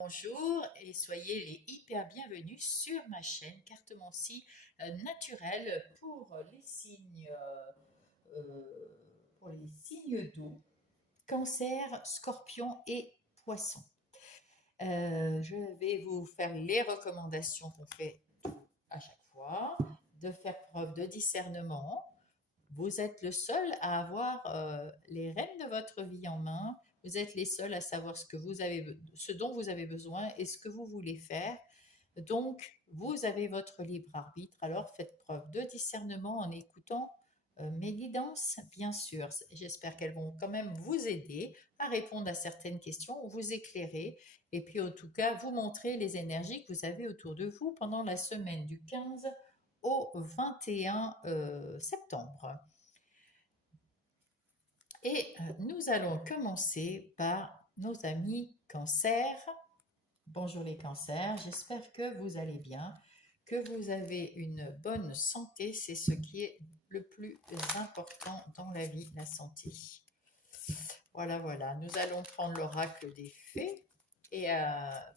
Bonjour et soyez les hyper bienvenus sur ma chaîne Cartomancie naturelle pour les signes d'eau, cancer, scorpion et poisson. Je vais vous faire les recommandations qu'on fait à chaque fois, de faire preuve de discernement. Vous êtes le seul à avoir les rênes de votre vie en main. Vous êtes les seuls à savoir ce dont vous avez besoin et ce que vous voulez faire. Donc, vous avez votre libre arbitre. Alors, faites preuve de discernement en écoutant mes guidances, bien sûr. J'espère qu'elles vont quand même vous aider à répondre à certaines questions ou vous éclairer. Et puis, en tout cas, vous montrer les énergies que vous avez autour de vous pendant la semaine du 15 au 21 septembre. Et nous allons commencer par nos amis cancers. Bonjour les cancers, j'espère que vous allez bien, que vous avez une bonne santé, c'est ce qui est le plus important dans la vie, la santé. Voilà, voilà, nous allons prendre l'oracle des fées et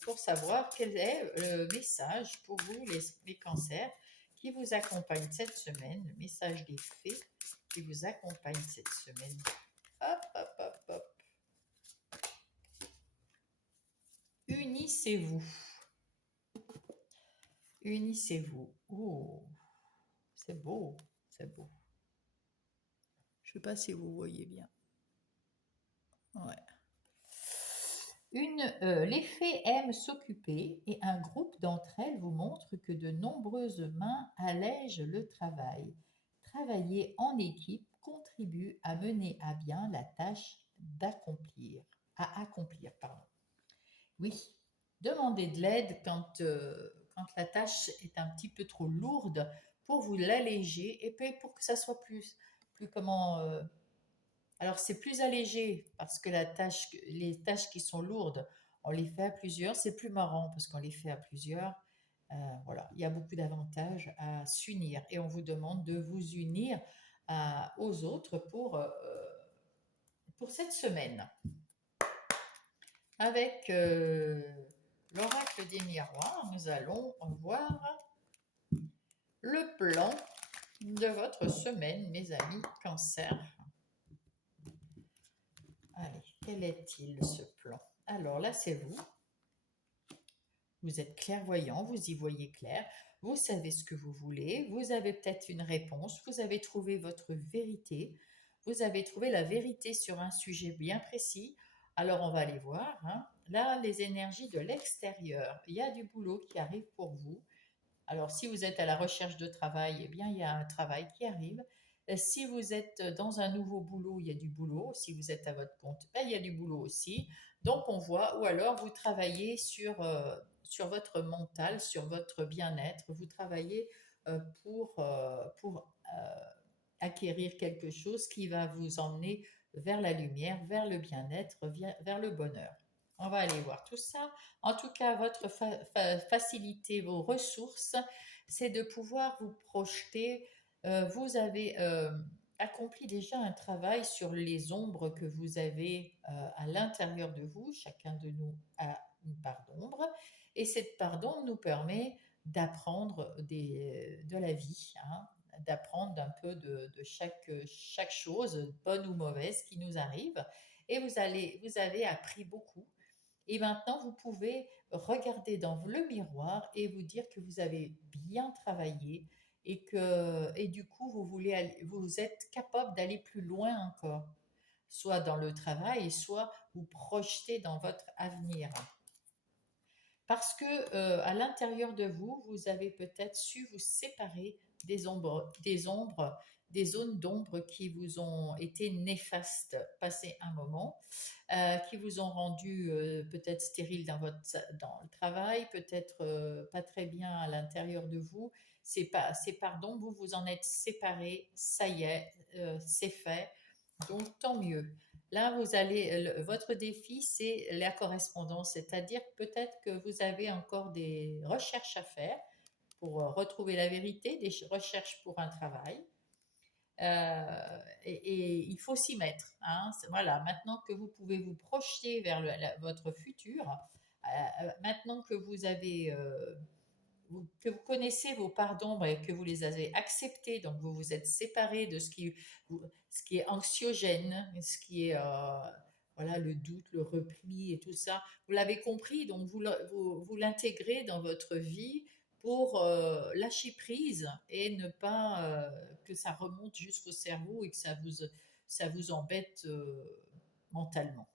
pour savoir quel est le message pour vous, les cancers, qui vous accompagne cette semaine, le message des fées qui vous accompagne cette semaine. Hop, hop, hop, hop. Unissez-vous. Unissez-vous. Oh, c'est beau, c'est beau. Je ne sais pas si vous voyez bien. Ouais. Les fées aiment s'occuper et un groupe d'entre elles vous montre que de nombreuses mains allègent le travail. Travailler en équipe contribue à mener à bien la tâche à accomplir, pardon. Oui, demandez de l'aide quand la tâche est un petit peu trop lourde pour vous l'alléger et puis pour que ça soit plus comment. Alors c'est plus allégé parce que les tâches qui sont lourdes, on les fait à plusieurs. C'est plus marrant parce qu'on les fait à plusieurs. Voilà, il y a beaucoup d'avantages à s'unir et on vous demande de vous unir aux autres pour cette semaine. Avec l'oracle des miroirs, nous allons voir le plan de votre semaine, mes amis cancer. Allez, quel est-il ce plan? Alors là, c'est vous. Vous êtes clairvoyant, vous y voyez clair, vous savez ce que vous voulez, vous avez peut-être une réponse, vous avez trouvé votre vérité, vous avez trouvé la vérité sur un sujet bien précis. Alors on va aller voir. Là, les énergies de l'extérieur, il y a du boulot qui arrive pour vous. Alors si vous êtes à la recherche de travail, eh bien il y a un travail qui arrive. Si vous êtes dans un nouveau boulot, il y a du boulot. Si vous êtes à votre compte, il y a du boulot aussi. Donc on voit, ou alors vous travaillez sur votre mental, sur votre bien-être. Vous travaillez pour acquérir quelque chose qui va vous emmener vers la lumière, vers le bien-être, vers le bonheur. On va aller voir tout ça. En tout cas, votre facilité, vos ressources, c'est de pouvoir vous projeter. Vous avez accompli déjà un travail sur les ombres que vous avez à l'intérieur de vous. Chacun de nous a une part d'ombre. Et cette part d'ombre nous permet d'apprendre de la vie, d'apprendre un peu de chaque chose, bonne ou mauvaise, qui nous arrive. Et vous avez appris beaucoup. Et maintenant, vous pouvez regarder dans le miroir et vous dire que vous avez bien travaillé et du coup, vous êtes capable d'aller plus loin encore, soit dans le travail, soit vous projeter dans votre avenir. Parce que à l'intérieur de vous, vous avez peut-être su vous séparer des zones d'ombre qui vous ont été néfastes passé un moment, qui vous ont rendu peut-être stérile dans le travail, peut-être pas très bien à l'intérieur de vous. C'est pardon, vous vous en êtes séparés, ça y est, c'est fait. Donc tant mieux. Là, votre défi, c'est la correspondance, c'est-à-dire peut-être que vous avez encore des recherches à faire pour retrouver la vérité, des recherches pour un travail. Et il faut s'y mettre. Voilà, maintenant que vous pouvez vous projeter vers votre futur, maintenant que vous avez que vous connaissez vos parts d'ombre et que vous les avez acceptées, donc vous vous êtes séparés de ce qui est anxiogène, ce qui est voilà, le doute, le repli et tout ça. Vous l'avez compris, donc vous l'intégrez dans votre vie pour lâcher prise et ne pas que ça remonte jusqu'au cerveau et que ça vous embête mentalement.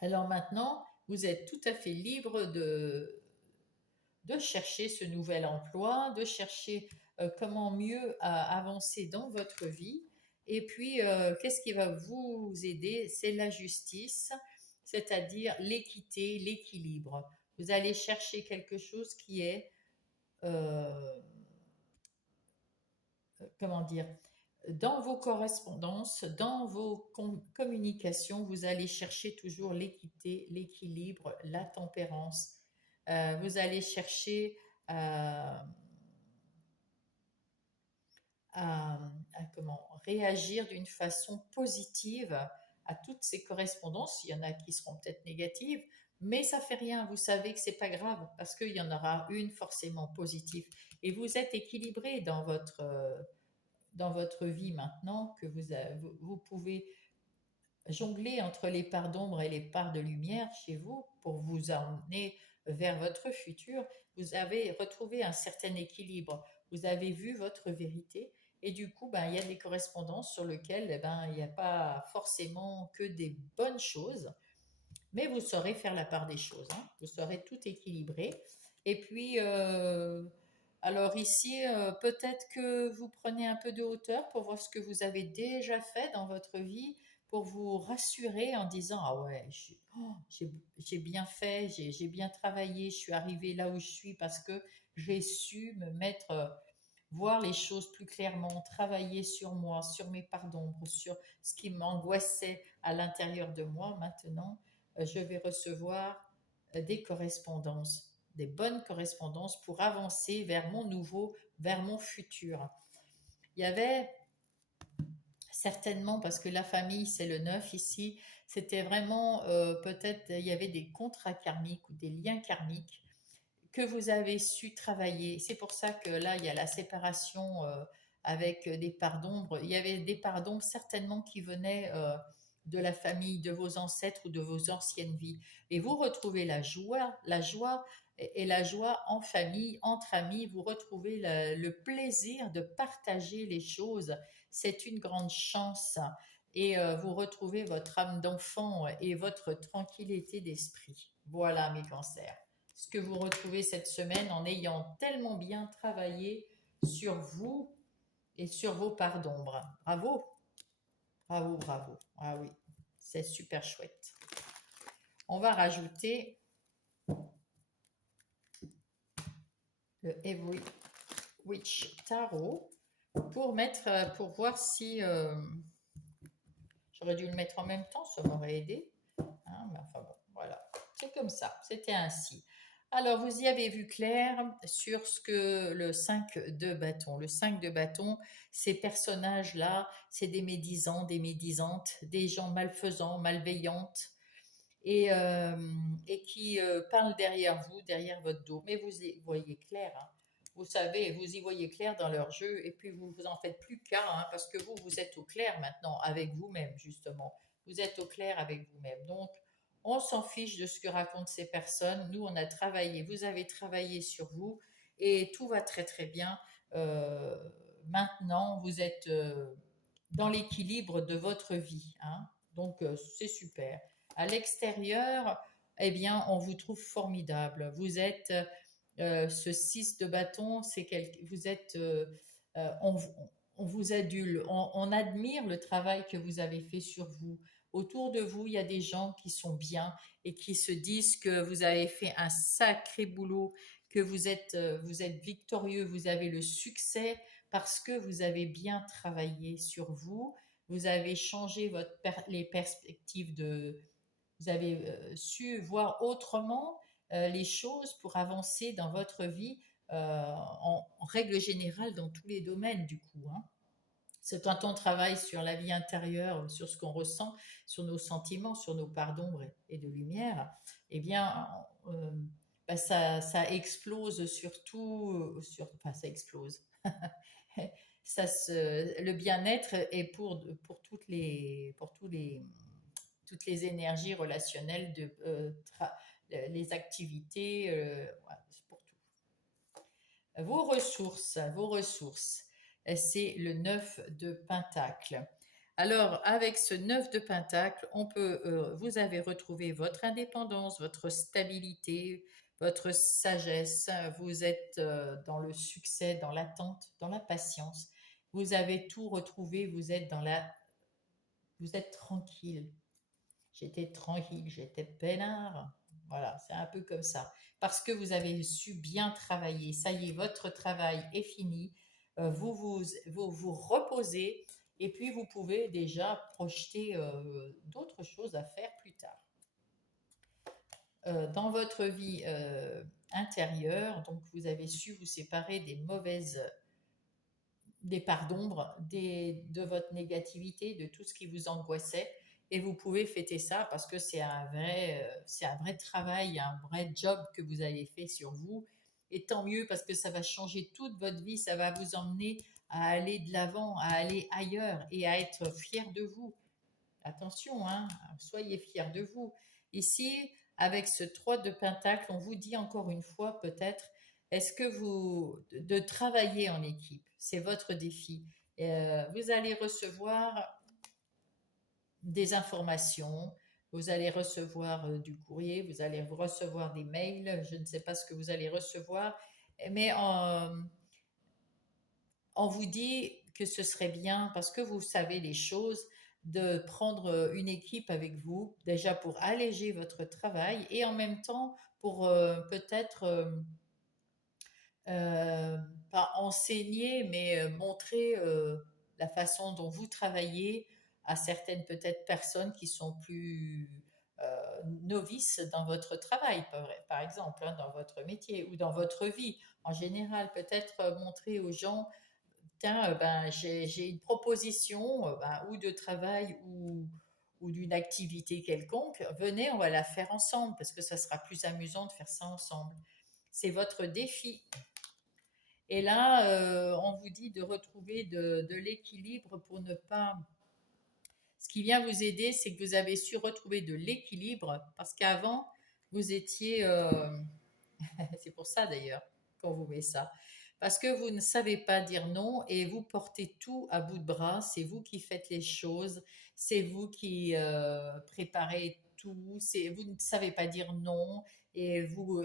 Alors maintenant, vous êtes tout à fait libre de chercher ce nouvel emploi, de chercher comment mieux avancer dans votre vie. Et puis, qu'est-ce qui va vous aider? C'est la justice, c'est-à-dire l'équité, l'équilibre. Vous allez chercher quelque chose qui est, euh, comment dire, dans vos correspondances, dans vos communications, vous allez chercher toujours l'équité, l'équilibre, la tempérance. Vous allez chercher à, comment réagir d'une façon positive à toutes ces correspondances. Il y en a qui seront peut-être négatives, mais ça fait rien. Vous savez que c'est pas grave parce qu'il y en aura une forcément positive. Et vous êtes équilibré dans votre vie maintenant que vous pouvez jongler entre les parts d'ombre et les parts de lumière chez vous pour vous emmener vers votre futur. Vous avez retrouvé un certain équilibre. Vous avez vu votre vérité. Et du coup, ben, il y a des correspondances sur lesquelles ben, il n'y a pas forcément que des bonnes choses, mais vous saurez faire la part des choses. Hein. Vous saurez tout équilibrer. Et puis, alors ici, peut-être que vous prenez un peu de hauteur pour voir ce que vous avez déjà fait dans votre vie, pour vous rassurer en disant, ah ouais, j'ai bien fait, j'ai bien travaillé, je suis arrivé là où je suis parce que j'ai su me mettre, voir les choses plus clairement, travailler sur moi, sur mes parts d'ombre, sur ce qui m'angoissait à l'intérieur de moi. Maintenant, je vais recevoir des correspondances, des bonnes correspondances pour avancer vers mon nouveau, vers mon futur. Il y avait certainement, parce que la famille, c'est le 9 ici, c'était vraiment peut-être, il y avait des contrats karmiques ou des liens karmiques que vous avez su travailler. C'est pour ça que là, il y a la séparation avec des parts d'ombre. Il y avait des parts d'ombre certainement qui venaient de la famille, de vos ancêtres ou de vos anciennes vies. Et vous retrouvez la joie et la joie en famille, entre amis. Vous retrouvez le plaisir de partager les choses. C'est une grande chance. Et vous retrouvez votre âme d'enfant et votre tranquillité d'esprit. Voilà mes cancers, ce que vous retrouvez cette semaine en ayant tellement bien travaillé sur vous et sur vos parts d'ombre. Bravo, bravo, bravo. Ah oui, c'est super chouette. On va rajouter le Every Witch Tarot pour voir si j'aurais dû le mettre en même temps, ça m'aurait aidé. Hein, mais enfin bon, voilà, c'est comme ça, c'était ainsi. Alors, vous y avez vu clair sur ce que le 5 de bâton. Le 5 de bâton, ces personnages-là, c'est des médisants, des médisantes, des gens malfaisants, malveillantes, et, et qui parlent derrière vous, derrière votre dos. Mais vous y voyez clair, hein. Vous savez, vous y voyez clair dans leur jeu, et puis vous en faites plus cas, hein, parce que vous êtes au clair maintenant avec vous-même, justement. Vous êtes au clair avec vous-même. Donc, on s'en fiche de ce que racontent ces personnes. Nous, on a travaillé, vous avez travaillé sur vous, et tout va très très bien. Euh, Maintenant, vous êtes dans l'équilibre de votre vie, hein. Donc, c'est super. À l'extérieur, eh bien, on vous trouve formidable. Vous êtes ce 6 de bâton, vous êtes, on vous adule, on admire le travail que vous avez fait sur vous. Autour de vous, il y a des gens qui sont bien et qui se disent que vous avez fait un sacré boulot, que vous êtes victorieux, vous avez le succès parce que vous avez bien travaillé sur vous, vous avez changé les perspectives vous avez su voir autrement les choses pour avancer dans votre vie en règle générale dans tous les domaines du coup. Hein. C'est quand on travaille sur la vie intérieure, sur ce qu'on ressent, sur nos sentiments, sur nos parts d'ombre et de lumière, eh bien, bah, ça explose surtout, enfin, ça explose. Le bien-être est pour toutes les énergies relationnelles, les activités, voilà, c'est pour tout. Vos ressources, c'est le 9 de Pentacle. Alors, avec ce 9 de Pentacle, vous avez retrouvé votre indépendance, votre stabilité, votre sagesse. Vous êtes dans le succès, dans l'attente, dans la patience. Vous avez tout retrouvé. Vous êtes tranquille. J'étais tranquille, j'étais peinard. Voilà, c'est un peu comme ça. Parce que vous avez su bien travailler. Ça y est, votre travail est fini. Vous reposez et puis vous pouvez déjà projeter d'autres choses à faire plus tard. Dans votre vie intérieure, donc vous avez su vous séparer des parts d'ombre, de votre négativité, de tout ce qui vous angoissait. Et vous pouvez fêter ça parce que c'est un vrai travail, un vrai job que vous avez fait sur vous. Et tant mieux parce que ça va changer toute votre vie, ça va vous emmener à aller de l'avant, à aller ailleurs et à être fier de vous. Attention, hein, soyez fiers de vous. Ici, avec ce 3 de Pentacle, on vous dit encore une fois peut-être, est-ce que de travailler en équipe, c'est votre défi. Vous allez recevoir des informations, vous allez recevoir du courrier, vous allez recevoir des mails, je ne sais pas ce que vous allez recevoir, mais on vous dit que ce serait bien, parce que vous savez les choses, de prendre une équipe avec vous, déjà pour alléger votre travail et en même temps pour peut-être pas enseigner, mais montrer la façon dont vous travaillez à certaines peut-être personnes qui sont plus novices dans votre travail, par exemple, hein, dans votre métier ou dans votre vie en général. Peut-être montrer aux gens, tiens, ben, j'ai une proposition ben, ou de travail ou d'une activité quelconque, venez, on va la faire ensemble parce que ça sera plus amusant de faire ça ensemble. C'est votre défi. Et là, on vous dit de retrouver de l'équilibre pour ne pas... Ce qui vient vous aider, c'est que vous avez su retrouver de l'équilibre parce qu'avant, vous étiez... c'est pour ça d'ailleurs qu'on vous met ça. Parce que vous ne savez pas dire non et vous portez tout à bout de bras. C'est vous qui faites les choses, c'est vous qui préparez tout. Vous ne savez pas dire non et vous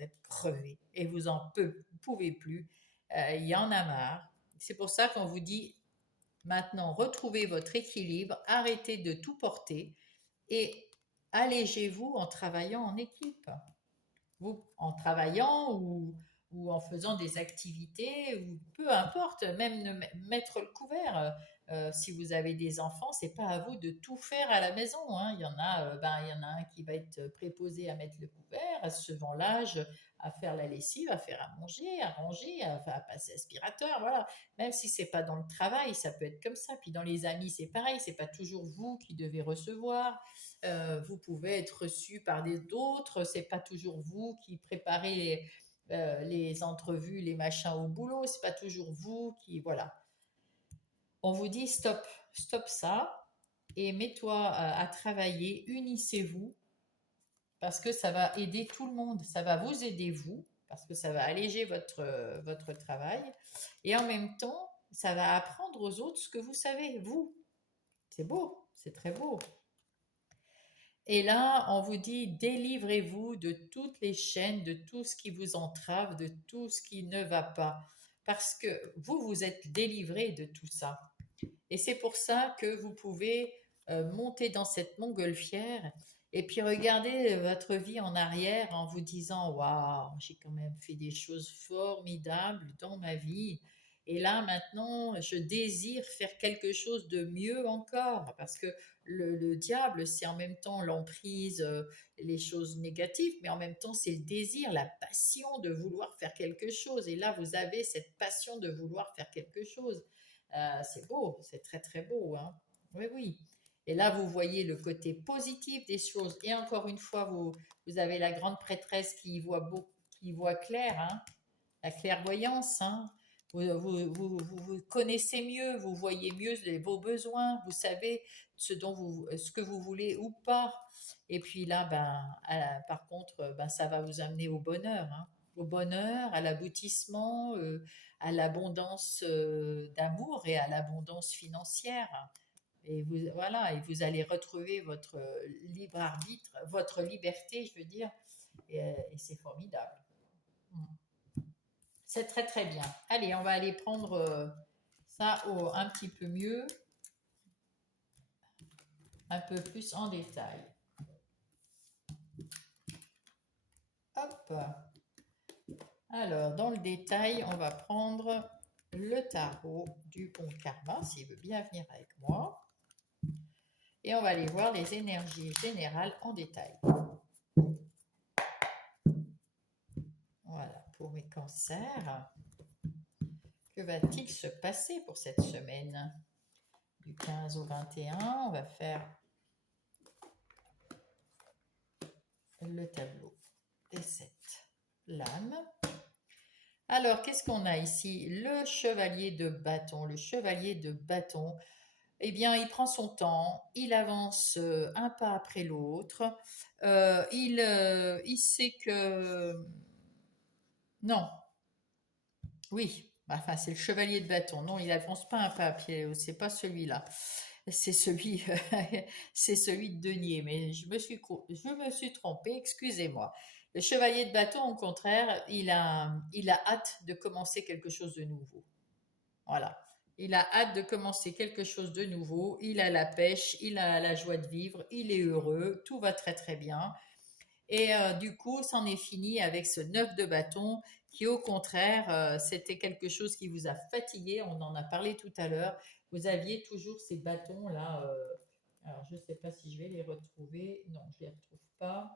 êtes crevé et vous en pouvez plus. Il y en a marre. C'est pour ça qu'on vous dit maintenant retrouvez votre équilibre, arrêtez de tout porter et allégez-vous en travaillant en équipe. Vous, en travaillant ou en faisant des activités, ou peu importe, même mettre le couvert. Si vous avez des enfants, c'est pas à vous de tout faire à la maison, hein. Il y en a un qui va être préposé à mettre le couvert, suivant l'âge, à faire la lessive, à faire à manger, à ranger, à passer aspirateur, voilà. Même si c'est pas dans le travail, ça peut être comme ça. Puis dans les amis, c'est pareil, c'est pas toujours vous qui devez recevoir. Vous pouvez être reçu par d'autres, c'est pas toujours vous qui préparez les entrevues, les machins au boulot, c'est pas toujours vous qui, voilà. On vous dit stop, stop ça et mets-toi à travailler, unissez-vous parce que ça va aider tout le monde, ça va vous aider vous parce que ça va alléger votre travail et en même temps, ça va apprendre aux autres ce que vous savez, vous. C'est beau, c'est très beau. Et là, on vous dit, délivrez-vous de toutes les chaînes, de tout ce qui vous entrave, de tout ce qui ne va pas. Parce que vous, vous êtes délivré de tout ça. Et c'est pour ça que vous pouvez monter dans cette montgolfière et puis regarder votre vie en arrière en vous disant, waouh, j'ai quand même fait des choses formidables dans ma vie. Et là, maintenant, je désire faire quelque chose de mieux encore parce que le diable, c'est en même temps l'emprise, les choses négatives, mais en même temps, c'est le désir, la passion de vouloir faire quelque chose. Et là, vous avez cette passion de vouloir faire quelque chose. C'est beau, c'est très très beau, hein. Oui, oui. Et là, vous voyez le côté positif des choses. Et encore une fois, vous avez la grande prêtresse qui voit beau, qui voit clair, hein, la clairvoyance, hein. Vous connaissez mieux, vous voyez mieux vos besoins, vous savez ce que vous voulez ou pas. Et puis là, ben, par contre, ben, ça va vous amener au bonheur, hein. Au bonheur, à l'aboutissement, à l'abondance d'amour et à l'abondance financière. Et voilà, et vous allez retrouver votre libre arbitre, votre liberté, je veux dire, et c'est formidable. Mm. C'est très très bien. Allez, on va aller prendre ça un petit peu mieux, un peu plus en détail. Hop. Alors, dans le détail, on va prendre le tarot du bon karma, s'il veut bien venir avec moi. Et on va aller voir les énergies générales en détail. Voilà, pour mes cancers. Que va-t-il se passer pour cette semaine? Du 15 au 21, on va faire le tableau des 7 lames. Alors, qu'est-ce qu'on a ici? Le chevalier de bâton. Le chevalier de bâton, eh bien, il prend son temps, il avance un pas après l'autre. Il sait que... Non, oui, enfin, c'est le chevalier de bâton. Non, il avance pas un pas à pied, c'est pas celui-là. C'est celui, c'est celui de denier, mais je me suis trompée, excusez-moi. Le chevalier de bâton, au contraire, il a hâte de commencer quelque chose de nouveau. Voilà. Il a hâte de commencer quelque chose de nouveau. Il a la pêche, il a la joie de vivre, il est heureux, tout va très très bien. Et du coup, c'en est fini avec ce 9 de bâton qui, au contraire, c'était quelque chose qui vous a fatigué. On en a parlé tout à l'heure. Vous aviez toujours ces bâtons-là. Alors, je ne sais pas si je vais les retrouver. Non, je ne les retrouve pas.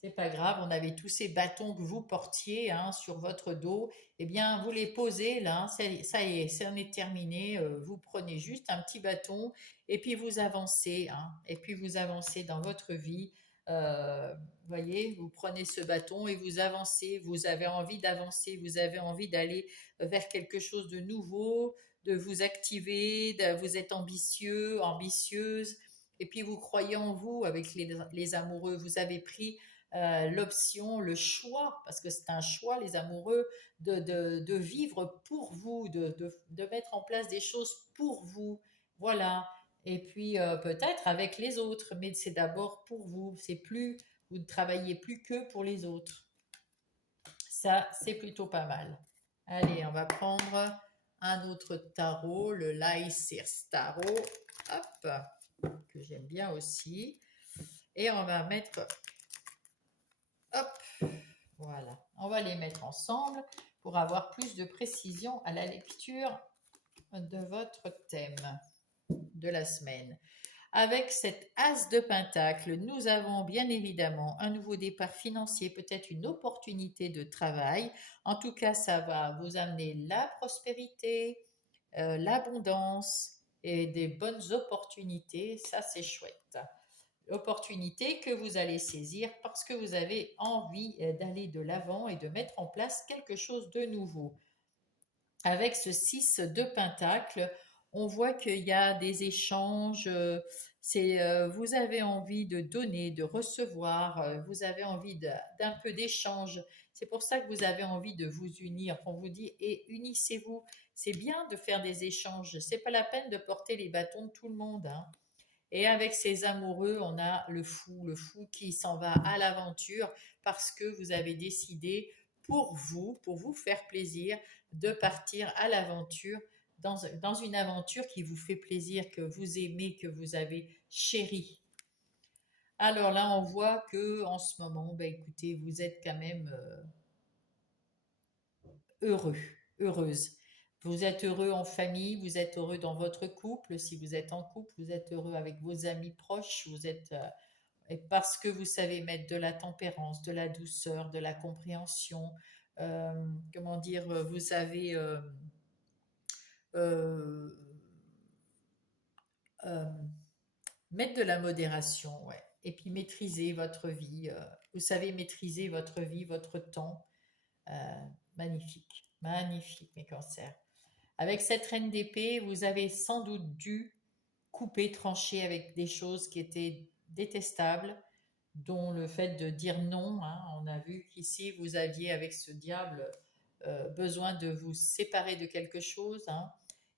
C'est pas grave, on avait tous ces bâtons que vous portiez, hein, sur votre dos. Eh bien, vous les posez là, ça y est, c'en est terminé. Vous prenez juste un petit bâton et puis vous avancez, hein, et puis vous avancez dans votre vie. Vous voyez, vous prenez ce bâton et vous avancez. Vous avez envie d'avancer, vous avez envie d'aller vers quelque chose de nouveau, de vous activer, vous êtes ambitieux, ambitieuse. Et puis vous croyez en vous avec les amoureux. Vous avez pris l'option, le choix, parce que c'est un choix, les amoureux, de vivre pour vous, de mettre en place des choses pour vous. Voilà. Et puis peut-être avec les autres, mais c'est d'abord pour vous. C'est plus, vous ne travaillez plus que pour les autres. Ça, c'est plutôt pas mal. Allez, on va prendre un autre tarot, le Lysirs Tarot, hop, que j'aime bien aussi. Et on va mettre, hop, voilà, on va les mettre ensemble pour avoir plus de précision à la lecture de votre thème de la semaine. Avec cet as de pentacle, nous avons bien évidemment un nouveau départ financier, peut-être une opportunité de travail. En tout cas, ça va vous amener la prospérité, l'abondance et des bonnes opportunités. Ça, c'est chouette. Opportunité que vous allez saisir parce que vous avez envie d'aller de l'avant et de mettre en place quelque chose de nouveau. Avec ce 6 de pentacle, on voit qu'il y a des échanges, vous avez envie de donner, de recevoir, vous avez envie d'un peu d'échange. C'est pour ça que vous avez envie de vous unir. On vous dit, et unissez-vous. C'est bien de faire des échanges. C'est pas la peine de porter les bâtons de tout le monde, hein. Et avec ces amoureux, on a le fou qui s'en va à l'aventure parce que vous avez décidé pour vous faire plaisir, de partir à l'aventure dans une aventure qui vous fait plaisir, que vous aimez, que vous avez chéri. Alors là, on voit que en ce moment, ben écoutez, vous êtes quand même heureux, heureuse. Vous êtes heureux en famille, vous êtes heureux dans votre couple. Si vous êtes en couple, vous êtes heureux avec vos amis proches. Vous êtes et parce que vous savez mettre de la tempérance, de la douceur, de la compréhension. Comment dire, vous savez euh, euh, mettre de la modération, ouais. Et puis maîtriser votre vie. Vous savez maîtriser votre vie, votre temps. Euh, Magnifique, magnifique mes cancers. Avec cette reine d'épée, vous avez sans doute dû couper, trancher avec des choses qui étaient détestables, dont le fait de dire non, hein. On a vu qu'ici, vous aviez avec ce diable besoin de vous séparer de quelque chose, hein.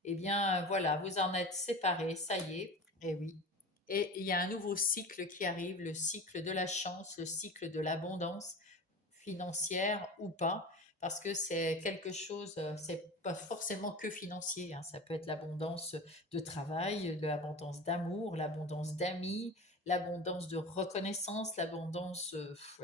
Eh bien, voilà, vous en êtes séparés, ça y est, et oui. Et il y a un nouveau cycle qui arrive, le cycle de la chance, le cycle de l'abondance financière ou pas, parce que c'est quelque chose, c'est pas forcément que financier, hein. Ça peut être l'abondance de travail, de l'abondance d'amour, l'abondance d'amis, l'abondance de reconnaissance, l'abondance,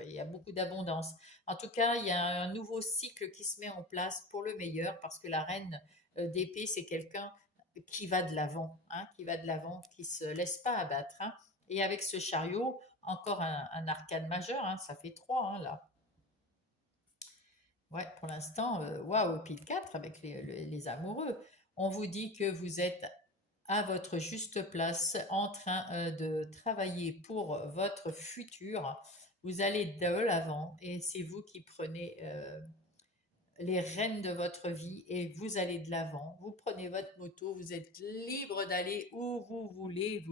il y a beaucoup d'abondance. En tout cas, il y a un nouveau cycle qui se met en place pour le meilleur, parce que la reine d'épée, c'est quelqu'un qui va de l'avant, hein, qui va de l'avant, qui se laisse pas abattre, hein. Et avec ce chariot, encore un arcane majeur, hein, ça fait 3 hein, là. Ouais, pour l'instant, waouh, wow, pile 4 avec les amoureux. On vous dit que vous êtes à votre juste place en train de travailler pour votre futur. Vous allez de l'avant et c'est vous qui prenez les rênes de votre vie et vous allez de l'avant. Vous prenez votre moto, vous êtes libre d'aller où vous voulez.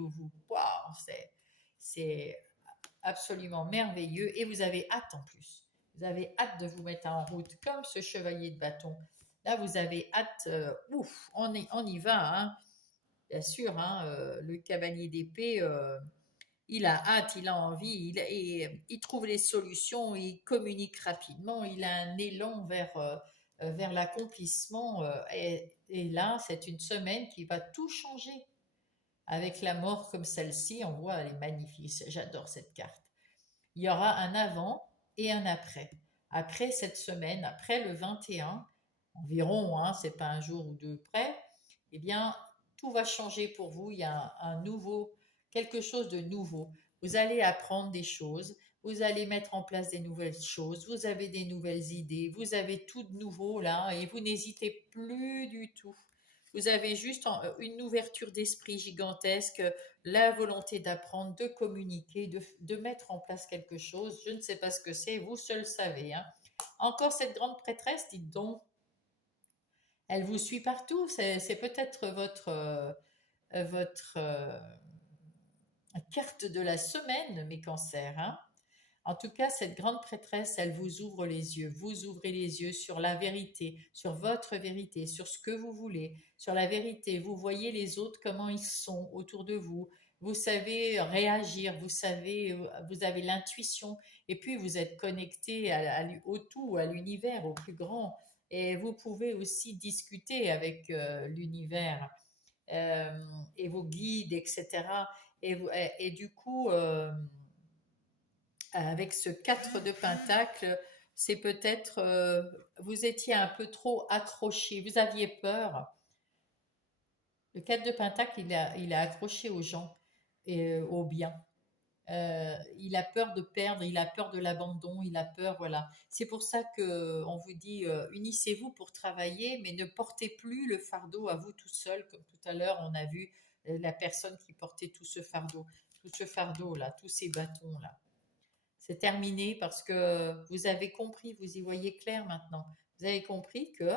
Waouh, c'est absolument merveilleux et vous avez hâte en plus. Vous avez hâte de vous mettre en route comme ce chevalier de bâton. Là, vous avez hâte, ouf, on y va, hein. Bien sûr, hein, le cavalier d'épée, il a hâte, il a envie, il trouve les solutions, il communique rapidement, il a un élan vers l'accomplissement. Et là, c'est une semaine qui va tout changer. Avec la mort comme celle-ci, on voit, elle est magnifique. J'adore cette carte. Il y aura un avant et un après. Après cette semaine, après le 21, environ, hein, c'est pas un jour ou deux près, eh bien, tout va changer pour vous. Il y a un nouveau, quelque chose de nouveau. Vous allez apprendre des choses, vous allez mettre en place des nouvelles choses, vous avez des nouvelles idées, vous avez tout de nouveau là et vous n'hésitez plus du tout. Vous avez juste une ouverture d'esprit gigantesque, la volonté d'apprendre, de communiquer, de mettre en place quelque chose. Je ne sais pas ce que c'est, vous seul savez, hein. Encore cette grande prêtresse, dites donc, elle vous suit partout. C'est peut-être votre carte de la semaine, mes cancers, hein. En tout cas, cette grande prêtresse, elle vous ouvre les yeux. Vous ouvrez les yeux sur la vérité, sur votre vérité, sur ce que vous voulez, sur la vérité. Vous voyez les autres, comment ils sont autour de vous. Vous savez réagir, vous savez, vous avez l'intuition. Et puis, vous êtes connecté au tout, à l'univers, au plus grand. Et vous pouvez aussi discuter avec l'univers euh, et vos guides, etc. Et du coup, avec ce 4 de Pentacle, c'est peut-être vous étiez un peu trop accroché, vous aviez peur. Le 4 de Pentacle, il a accroché aux gens et aux biens. Il a peur de perdre, il a peur de l'abandon, il a peur, voilà. C'est pour ça que on vous dit unissez-vous pour travailler, mais ne portez plus le fardeau à vous tout seul, comme tout à l'heure on a vu la personne qui portait tout ce fardeau là, tous ces bâtons là. C'est terminé parce que vous avez compris, vous y voyez clair maintenant. Vous avez compris que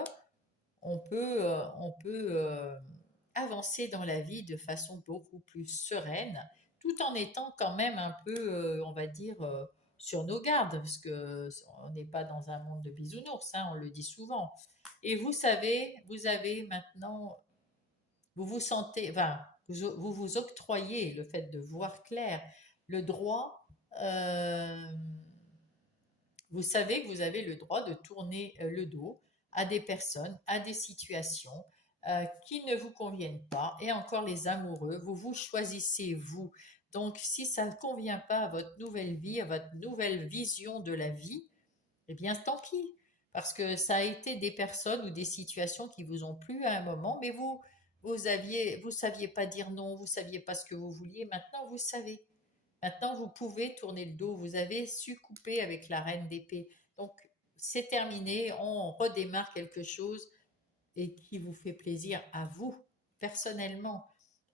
on peut avancer dans la vie de façon beaucoup plus sereine, tout en étant quand même un peu, on va dire, sur nos gardes, parce que on n'est pas dans un monde de bisounours, hein, on le dit souvent. Et vous savez, vous avez maintenant, vous vous sentez, enfin, vous vous octroyez le fait de voir clair, le droit. euh, Vous savez que vous avez le droit de tourner le dos à des personnes, à des situations qui ne vous conviennent pas. Et encore les amoureux, vous choisissez vous. Donc si ça ne convient pas à votre nouvelle vie, à votre nouvelle vision de la vie, eh bien tant pis. parce que ça a été des personnes ou des situations qui vous ont plu à un moment, mais vous saviez pas dire non, vous saviez pas ce que vous vouliez. Maintenant, vous savez. Maintenant, vous pouvez tourner le dos. Vous avez su couper avec la reine d'épée. Donc, c'est terminé. On redémarre quelque chose et qui vous fait plaisir à vous, personnellement.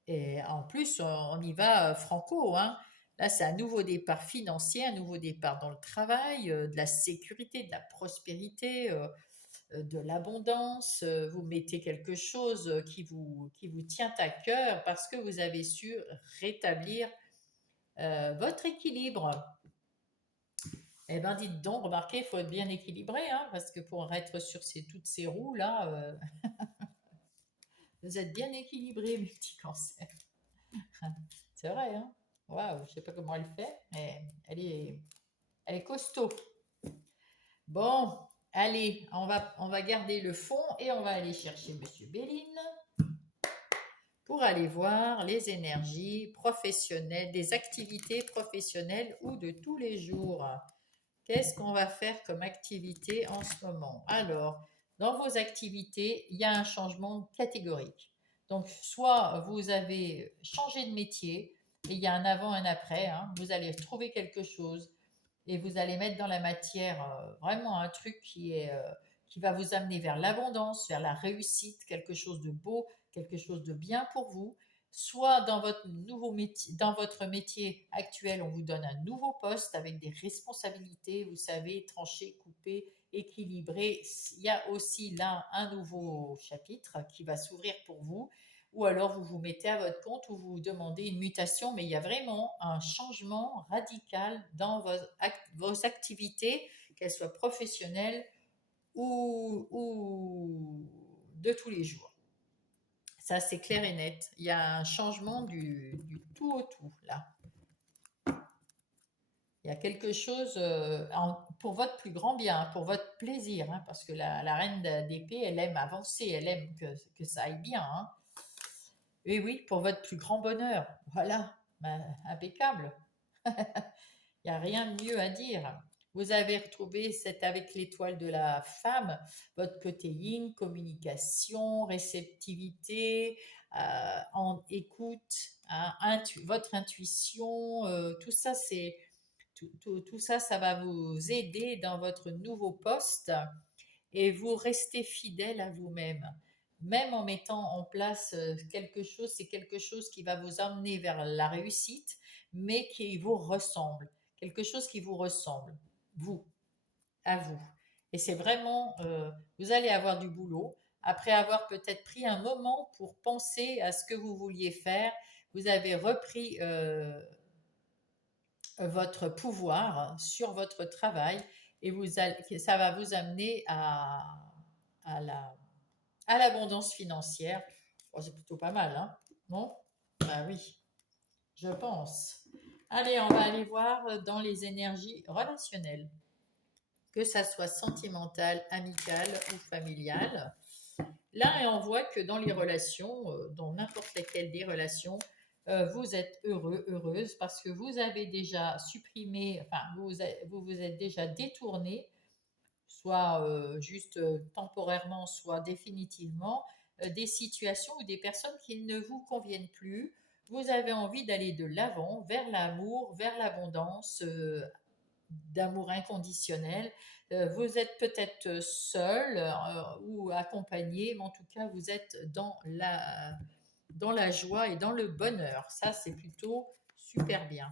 Et en plus, on y va franco, hein. Là, c'est un nouveau départ financier, un nouveau départ dans le travail, de la sécurité, de la prospérité, de l'abondance. Vous mettez quelque chose qui vous tient à cœur parce que vous avez su rétablir votre équilibre. Eh bien, dites donc, remarquez, il faut être bien équilibré, hein, parce que pour être sur toutes ces roues-là, vous êtes bien équilibré, mes petits cancers. C'est vrai, hein? Waouh, je sais pas comment elle fait, mais elle est costaud. Bon, allez, on va garder le fond et on va aller chercher Monsieur Béline pour aller voir les énergies professionnelles, des activités professionnelles ou de tous les jours. Qu'est-ce qu'on va faire comme activité en ce moment? Alors, dans vos activités, il y a un changement catégorique. Donc, soit vous avez changé de métier, et il y a un avant, un après, hein. Vous allez trouver quelque chose et vous allez mettre dans la matière vraiment un truc qui va vous amener vers l'abondance, vers la réussite, quelque chose de beau, quelque chose de bien pour vous. Soit dans votre nouveau métier, dans votre métier actuel, on vous donne un nouveau poste avec des responsabilités, vous savez, trancher, couper, équilibrer. Il y a aussi là un nouveau chapitre qui va s'ouvrir pour vous. Ou alors vous vous mettez à votre compte ou vous demandez une mutation, mais il y a vraiment un changement radical dans vos activités, qu'elles soient professionnelles ou de tous les jours. Ça, c'est clair et net. Il y a un changement du tout au tout, là. Il y a quelque chose pour votre plus grand bien, pour votre plaisir, hein, parce que la reine d'épée, elle aime avancer, elle aime que ça aille bien, hein. Et oui, pour votre plus grand bonheur. Voilà, ben, impeccable. Il n'y a rien de mieux à dire. Vous avez retrouvé avec l'étoile de la femme, votre côté yin, communication, réceptivité, en écoute, hein, votre intuition, tout ça, tout ça, ça va vous aider dans votre nouveau poste et vous restez fidèle à vous-même. Même en mettant en place quelque chose, c'est quelque chose qui va vous emmener vers la réussite, mais qui vous ressemble. Quelque chose qui vous ressemble, vous, à vous. Et c'est vraiment, vous allez avoir du boulot. Après avoir peut-être pris un moment pour penser à ce que vous vouliez faire, vous avez repris votre pouvoir sur votre travail et ça va vous amener à la, à l'abondance financière. Oh, c'est plutôt pas mal, hein? Non? Ben oui, je pense. Allez, on va aller voir dans les énergies relationnelles, que ça soit sentimentale, amicale ou familiale. Là, on voit que dans les relations, dans n'importe laquelle des relations, vous êtes heureux, heureuse, parce que vous avez déjà supprimé, enfin, vous êtes déjà détourné, soit juste temporairement, soit définitivement, des situations ou des personnes qui ne vous conviennent plus. Vous avez envie d'aller de l'avant, vers l'amour, vers l'abondance, d'amour inconditionnel. Vous êtes peut-être seul ou accompagné, mais en tout cas, vous êtes dans la joie et dans le bonheur. Ça, c'est plutôt super bien.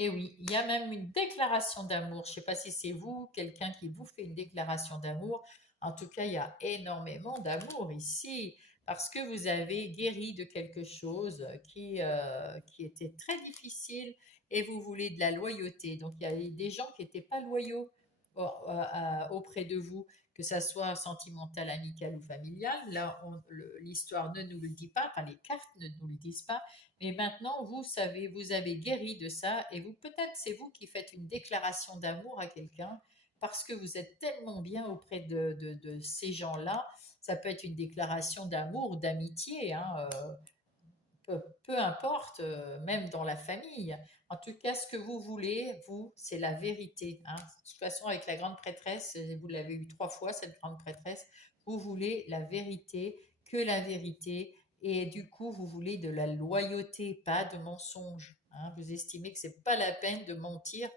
Et oui, il y a même une déclaration d'amour. Je ne sais pas si c'est vous, quelqu'un qui vous fait une déclaration d'amour. En tout cas, il y a énormément d'amour ici parce que vous avez guéri de quelque chose qui était très difficile et vous voulez de la loyauté. Donc, il y a des gens qui n'étaient pas loyaux auprès de vous, que ça soit sentimental, amical ou familial. Là, l'histoire ne nous le dit pas, enfin les cartes ne nous le disent pas. Mais maintenant, vous savez, vous avez guéri de ça et vous, peut-être, c'est vous qui faites une déclaration d'amour à quelqu'un parce que vous êtes tellement bien auprès de ces gens-là. Ça peut être une déclaration d'amour ou d'amitié, hein, peu importe, même dans la famille. En tout cas, ce que vous voulez, vous, c'est la vérité, hein. De toute façon, avec la grande prêtresse, vous l'avez eu 3 fois, cette grande prêtresse, vous voulez la vérité, que la vérité, et du coup, vous voulez de la loyauté, pas de mensonge, hein. Vous estimez que c'est pas la peine de mentir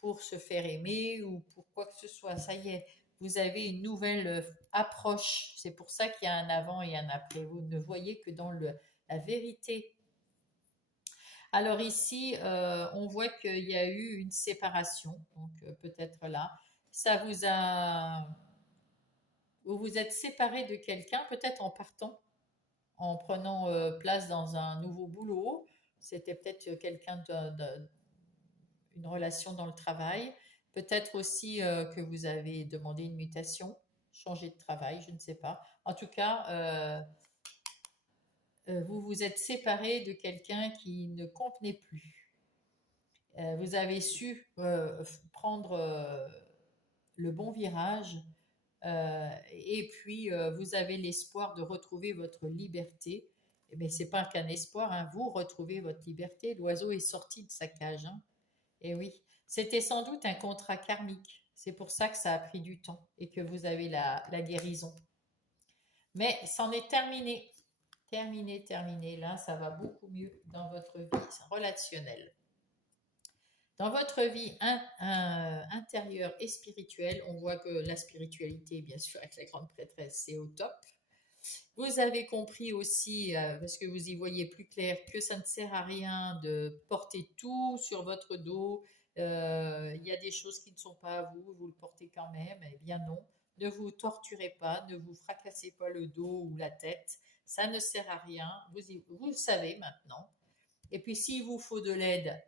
pour se faire aimer ou pour quoi que ce soit. Ça y est, vous avez une nouvelle approche. C'est pour ça qu'il y a un avant et un après. Vous ne voyez que dans la vérité. Alors ici, on voit qu'il y a eu une séparation, donc peut-être là. Ça vous vous êtes séparé de quelqu'un, peut-être en partant, en prenant place dans un nouveau boulot. C'était peut-être quelqu'un une relation dans le travail. Peut-être aussi que vous avez demandé une mutation, changé de travail, je ne sais pas. En tout cas, vous vous êtes séparé de quelqu'un qui ne convenait plus. Vous avez su prendre le bon virage et puis vous avez l'espoir de retrouver votre liberté. Eh bien, ce n'est pas qu'un espoir, hein. Vous retrouvez votre liberté. L'oiseau est sorti de sa cage, hein. Et oui, c'était sans doute un contrat karmique. C'est pour ça que ça a pris du temps et que vous avez la guérison. Mais c'en est terminé. Terminé, terminé. Là, ça va beaucoup mieux dans votre vie relationnelle. Dans votre vie intérieure et spirituelle, on voit que la spiritualité, bien sûr, avec la grande prêtresse, c'est au top. Vous avez compris aussi, parce que vous y voyez plus clair, que ça ne sert à rien de porter tout sur votre dos. Il y a des choses qui ne sont pas à vous, vous le portez quand même. Eh bien non, ne vous torturez pas, ne vous fracassez pas le dos ou la tête. Ça ne sert à rien. Vous le savez maintenant. Et puis s'il vous faut de l'aide,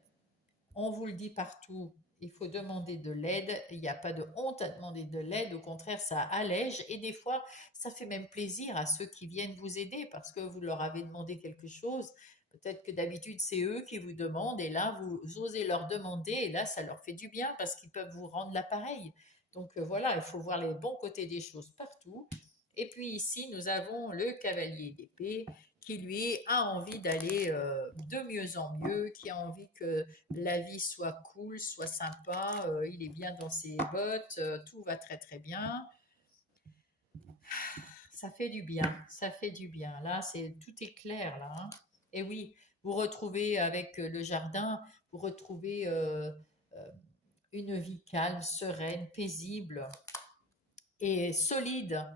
on vous le dit partout, il faut demander de l'aide. Il n'y a pas de honte à demander de l'aide. Au contraire, ça allège et des fois, ça fait même plaisir à ceux qui viennent vous aider parce que vous leur avez demandé quelque chose. Peut-être que d'habitude, c'est eux qui vous demandent et là, vous osez leur demander et là, ça leur fait du bien parce qu'ils peuvent vous rendre l'appareil. Donc voilà, il faut voir les bons côtés des choses partout. Et puis ici, nous avons le cavalier d'épée qui lui a envie d'aller de mieux en mieux, qui a envie que la vie soit cool, soit sympa, il est bien dans ses bottes, tout va très très bien. Ça fait du bien, ça fait du bien. Là, tout est clair là, hein. Et oui, vous retrouvez avec le jardin, vous retrouvez une vie calme, sereine, paisible et solide.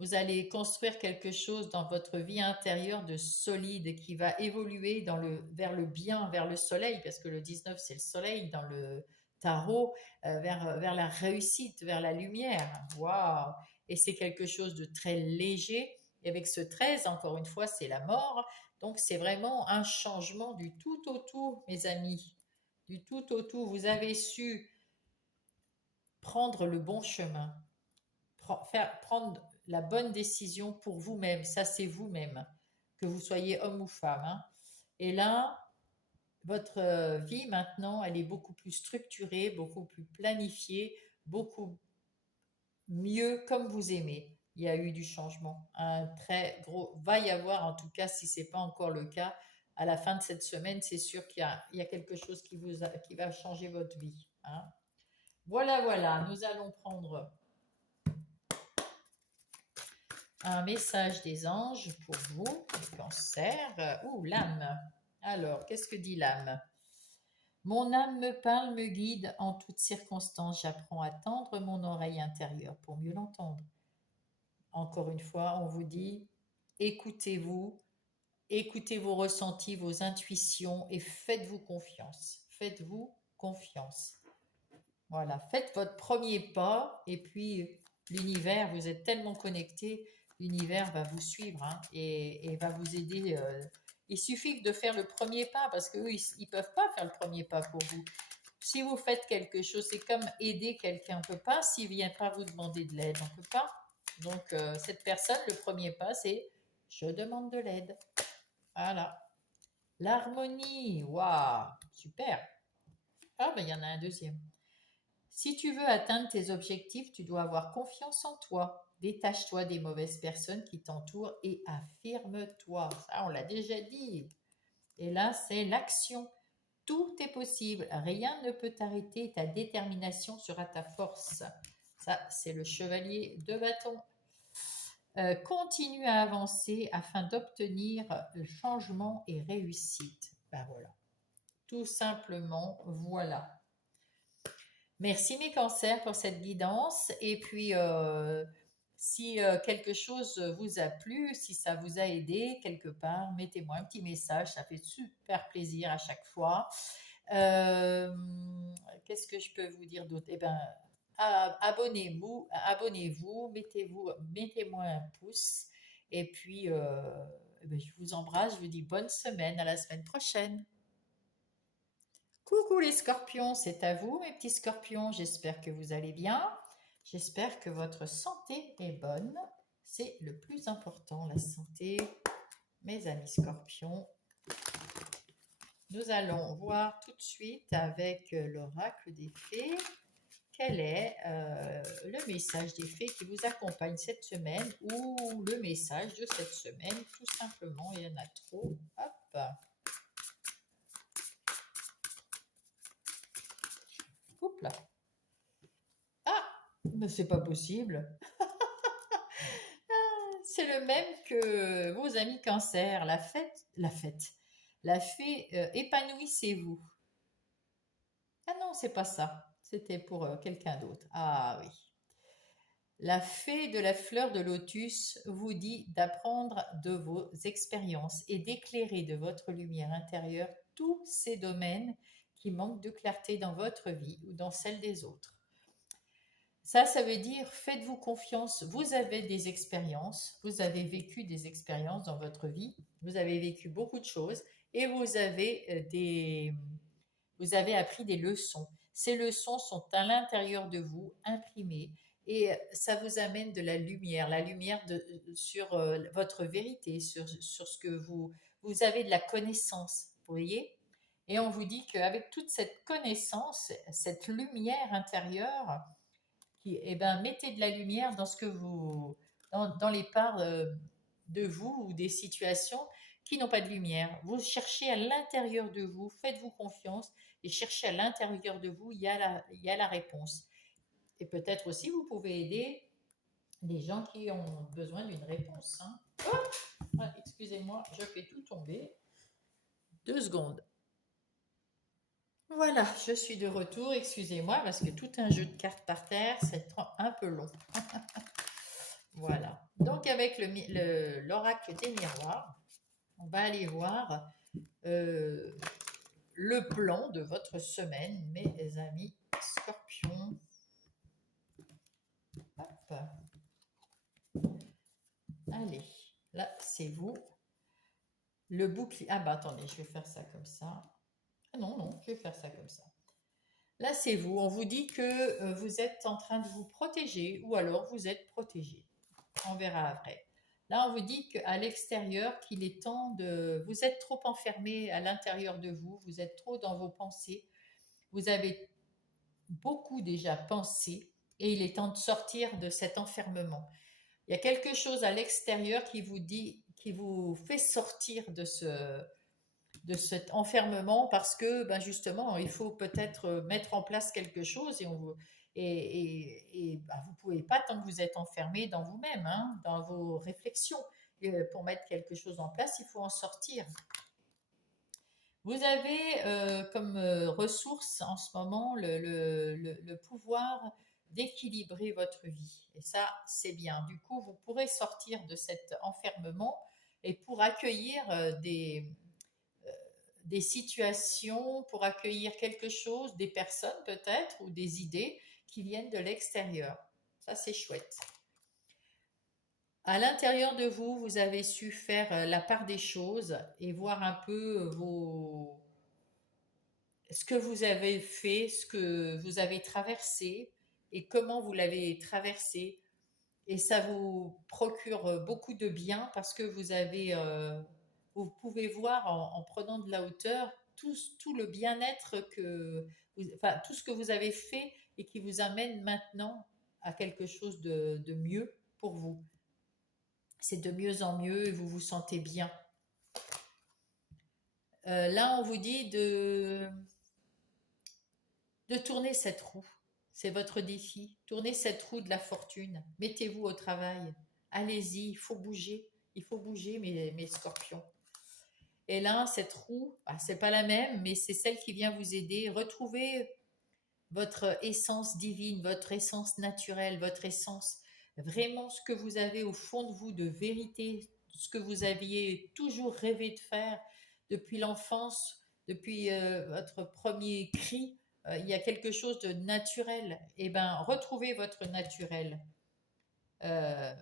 Vous allez construire quelque chose dans votre vie intérieure de solide qui va évoluer vers le bien, vers le soleil, parce que le 19, c'est le soleil dans le tarot, vers la réussite, vers la lumière. Waouh! Et c'est quelque chose de très léger. Et avec ce 13, encore une fois, c'est la mort. Donc, c'est vraiment un changement du tout au tout, mes amis. Du tout au tout. Vous avez su prendre le bon chemin, prendre la bonne décision pour vous-même. Ça, c'est vous-même, que vous soyez homme ou femme, hein. Et là, votre vie maintenant, elle est beaucoup plus structurée, beaucoup plus planifiée, beaucoup mieux comme vous aimez. Il y a eu du changement, un très gros. Va y avoir, en tout cas, si c'est pas encore le cas, à la fin de cette semaine, c'est sûr qu'il y a quelque chose qui va changer votre vie, hein. Voilà, voilà. Nous allons prendre un message des anges pour vous, les cancers. Ouh, l'âme. Alors, qu'est-ce que dit l'âme? Mon âme me parle, me guide en toutes circonstances. J'apprends à tendre mon oreille intérieure pour mieux l'entendre. Encore une fois, on vous dit, écoutez-vous, écoutez vos ressentis, vos intuitions et faites-vous confiance. Faites-vous confiance. Voilà, faites votre premier pas et puis l'univers, vous êtes tellement connecté, l'univers va vous suivre, hein, et va vous aider. Il suffit de faire le premier pas parce qu'eux, ils ne peuvent pas faire le premier pas pour vous. Si vous faites quelque chose, c'est comme aider quelqu'un. On ne peut pas s'il ne vient pas vous demander de l'aide. On ne peut pas. Donc, cette personne, le premier pas, c'est je demande de l'aide. Voilà. L'harmonie, waouh, super. Ah, ben il y en a un deuxième. Si tu veux atteindre tes objectifs, tu dois avoir confiance en toi. Détache-toi des mauvaises personnes qui t'entourent et affirme-toi. Ça, on l'a déjà dit. Et là, c'est l'action. Tout est possible. Rien ne peut t'arrêter. Ta détermination sera ta force. Ça, c'est le chevalier de bâton. Continue à avancer afin d'obtenir changement et réussite. Ben voilà. Tout simplement, voilà. Merci mes cancers pour cette guidance. Et puis, si quelque chose vous a plu, si ça vous a aidé quelque part, mettez-moi un petit message. Ça fait super plaisir à chaque fois. Euh, Qu'est-ce que je peux vous dire d'autre? Eh ben, abonnez-vous, mettez-moi un pouce. Et puis, eh ben, je vous embrasse. Je vous dis bonne semaine. À la semaine prochaine. Coucou les scorpions, c'est à vous mes petits scorpions, j'espère que vous allez bien, j'espère que votre santé est bonne, c'est le plus important, la santé, mes amis scorpions. Nous allons voir tout de suite avec l'oracle des fées, quel est le message des fées qui vous accompagne cette semaine ou le message de cette semaine, tout simplement, il y en a trop. Hop. Oups là. Ah, mais c'est pas possible. C'est le même que vos amis cancer, la fée, épanouissez-vous. Ah non, c'est pas ça. C'était pour quelqu'un d'autre. Ah oui. La fée de la fleur de lotus vous dit d'apprendre de vos expériences et d'éclairer de votre lumière intérieure tous ces domaines qui manquent de clarté dans votre vie ou dans celle des autres. Ça veut dire faites-vous confiance. Vous avez des expériences, vous avez vécu des expériences dans votre vie, vous avez vécu beaucoup de choses et vous avez appris des leçons. Ces leçons sont à l'intérieur de vous, imprimées, et ça vous amène de la lumière sur votre vérité, sur ce que vous avez de la connaissance, vous voyez. Et on vous dit qu'avec toute cette connaissance, cette lumière intérieure, eh ben, mettez de la lumière dans ce que dans les parts de vous ou des situations qui n'ont pas de lumière. Vous cherchez à l'intérieur de vous, faites-vous confiance et cherchez à l'intérieur de vous, il y a la réponse. Et peut-être aussi, vous pouvez aider les gens qui ont besoin d'une réponse. Hein. Oh, excusez-moi, je fais tout tomber. 2 secondes. Voilà, je suis de retour, excusez-moi, parce que tout un jeu de cartes par terre, c'est un peu long. Voilà. Donc, avec l'oracle des miroirs, on va aller voir le plan de votre semaine, mes amis scorpions. Hop. Allez, là, c'est vous. Le bouclier. Ah, bah attendez, je vais faire ça comme ça. Ah non, non, je vais faire ça comme ça. Là, c'est vous. On vous dit que vous êtes en train de vous protéger ou alors vous êtes protégé. On verra après. Là, on vous dit qu'à l'extérieur, qu'il est temps de... Vous êtes trop enfermé à l'intérieur de vous, vous êtes trop dans vos pensées, vous avez beaucoup déjà pensé et il est temps de sortir de cet enfermement. Il y a quelque chose à l'extérieur qui vous dit, qui vous fait sortir de cet enfermement parce que ben justement il faut peut-être mettre en place quelque chose et ben, vous pouvez pas tant que vous êtes enfermé dans vous-même, hein, dans vos réflexions. Et pour mettre quelque chose en place, il faut en sortir. Vous avez comme ressource en ce moment le pouvoir d'équilibrer votre vie. Et ça, c'est bien. Du coup, vous pourrez sortir de cet enfermement et pour accueillir des situations, pour accueillir quelque chose, des personnes peut-être, ou des idées qui viennent de l'extérieur. Ça, c'est chouette. À l'intérieur de vous, vous avez su faire la part des choses et voir un peu ce que vous avez fait, ce que vous avez traversé et comment vous l'avez traversé. Et ça vous procure beaucoup de bien parce que vous pouvez voir en prenant de la hauteur tout le bien-être enfin, tout ce que vous avez fait et qui vous amène maintenant à quelque chose de mieux pour vous. C'est de mieux en mieux et vous vous sentez bien. Là, on vous dit de tourner cette roue. C'est votre défi. Tournez cette roue de la fortune. Mettez-vous au travail. Allez-y, il faut bouger. Il faut bouger, mes scorpions. Et là, cette roue, bah, c'est pas la même, mais c'est celle qui vient vous aider. Retrouvez votre essence divine, votre essence naturelle, votre essence, vraiment ce que vous avez au fond de vous de vérité, ce que vous aviez toujours rêvé de faire depuis l'enfance, depuis votre premier cri. Il y a quelque chose de naturel. Eh bien, retrouvez votre naturel. Euh,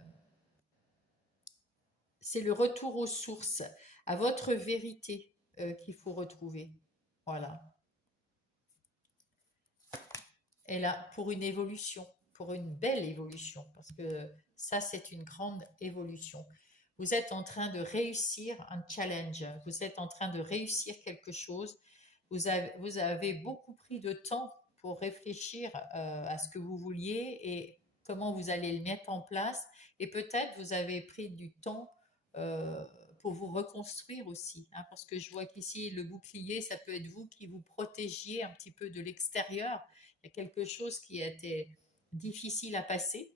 c'est le retour aux sources, à votre vérité qu'il faut retrouver. Voilà. Et là, pour une évolution, pour une belle évolution, parce que ça, c'est une grande évolution. Vous êtes en train de réussir un challenge, vous êtes en train de réussir quelque chose, vous avez beaucoup pris de temps pour réfléchir à ce que vous vouliez et comment vous allez le mettre en place. Et peut-être vous avez pris du temps euh, pour vous reconstruire aussi, hein, parce que je vois qu'ici, le bouclier, ça peut être vous qui vous protégiez un petit peu de l'extérieur. Il y a quelque chose qui a été difficile à passer.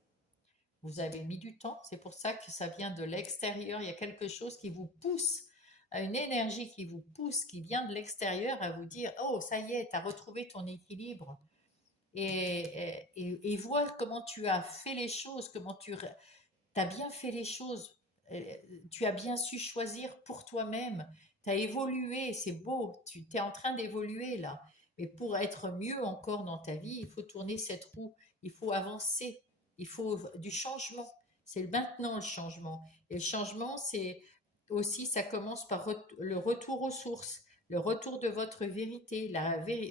Vous avez mis du temps, c'est pour ça que ça vient de l'extérieur. Il y a quelque chose qui vous pousse, à une énergie qui vous pousse, qui vient de l'extérieur à vous dire, oh, ça y est, tu as retrouvé ton équilibre. Et vois comment tu as fait les choses, comment tu as bien fait les choses. Tu as bien su choisir pour toi-même. Tu as évolué, c'est beau. Tu es en train d'évoluer là. Mais pour être mieux encore dans ta vie, il faut tourner cette roue. Il faut avancer. Il faut du changement. C'est maintenant le changement. Et le changement, c'est aussi, ça commence par le retour aux sources, le retour de votre vérité,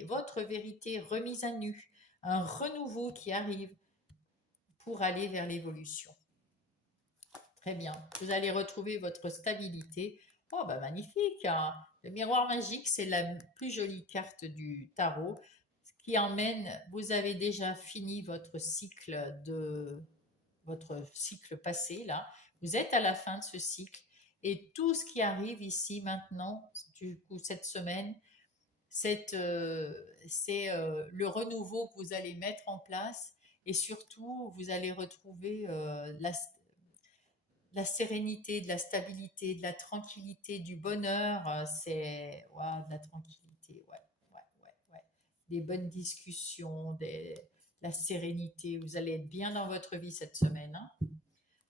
votre vérité remise à nu, un renouveau qui arrive pour aller vers l'évolution. Très bien. Vous allez retrouver votre stabilité. Oh, bah magnifique, hein. Le miroir magique, c'est la plus jolie carte du tarot qui emmène, vous avez déjà fini votre cycle passé, là. Vous êtes à la fin de ce cycle. Et tout ce qui arrive ici maintenant, du coup, cette semaine, c'est le renouveau que vous allez mettre en place. Et surtout, vous allez retrouver la sérénité, de la stabilité, de la tranquillité, du bonheur. C'est ouais, de la tranquillité, ouais, ouais, ouais, ouais. Des bonnes discussions, la sérénité. Vous allez être bien dans votre vie cette semaine, hein.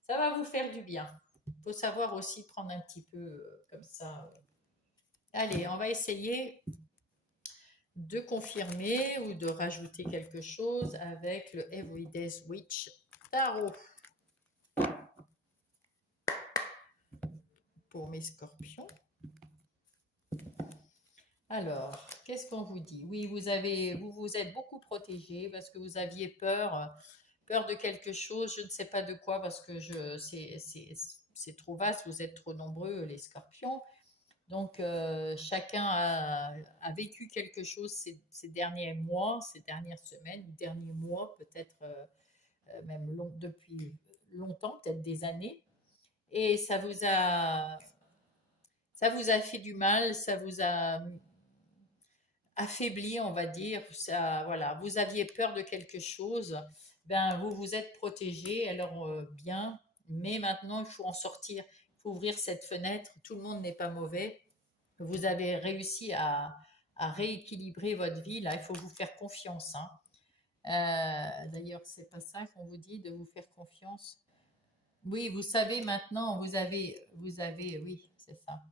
Ça va vous faire du bien. Il faut savoir aussi prendre un petit peu comme ça. Allez, on va essayer de confirmer ou de rajouter quelque chose avec le Everyday's Witch Tarot pour mes scorpions. Alors, qu'est-ce qu'on vous dit? Oui, vous vous êtes beaucoup protégé parce que vous aviez peur de quelque chose, je ne sais pas de quoi, parce que c'est trop vaste, vous êtes trop nombreux, les scorpions. Donc, chacun a vécu quelque chose ces derniers mois, ces dernières semaines, derniers mois, peut-être même depuis longtemps, peut-être des années. Et ça vous a fait du mal, ça vous a affaibli, on va dire. Ça, voilà, vous aviez peur de quelque chose, ben vous vous êtes protégé. Alors bien, mais maintenant il faut en sortir. Il faut ouvrir cette fenêtre. Tout le monde n'est pas mauvais. Vous avez réussi à rééquilibrer votre vie. Là, il faut vous faire confiance, hein. D'ailleurs, c'est pas ça qu'on vous dit de vous faire confiance. Oui, vous savez maintenant, oui, c'est ça.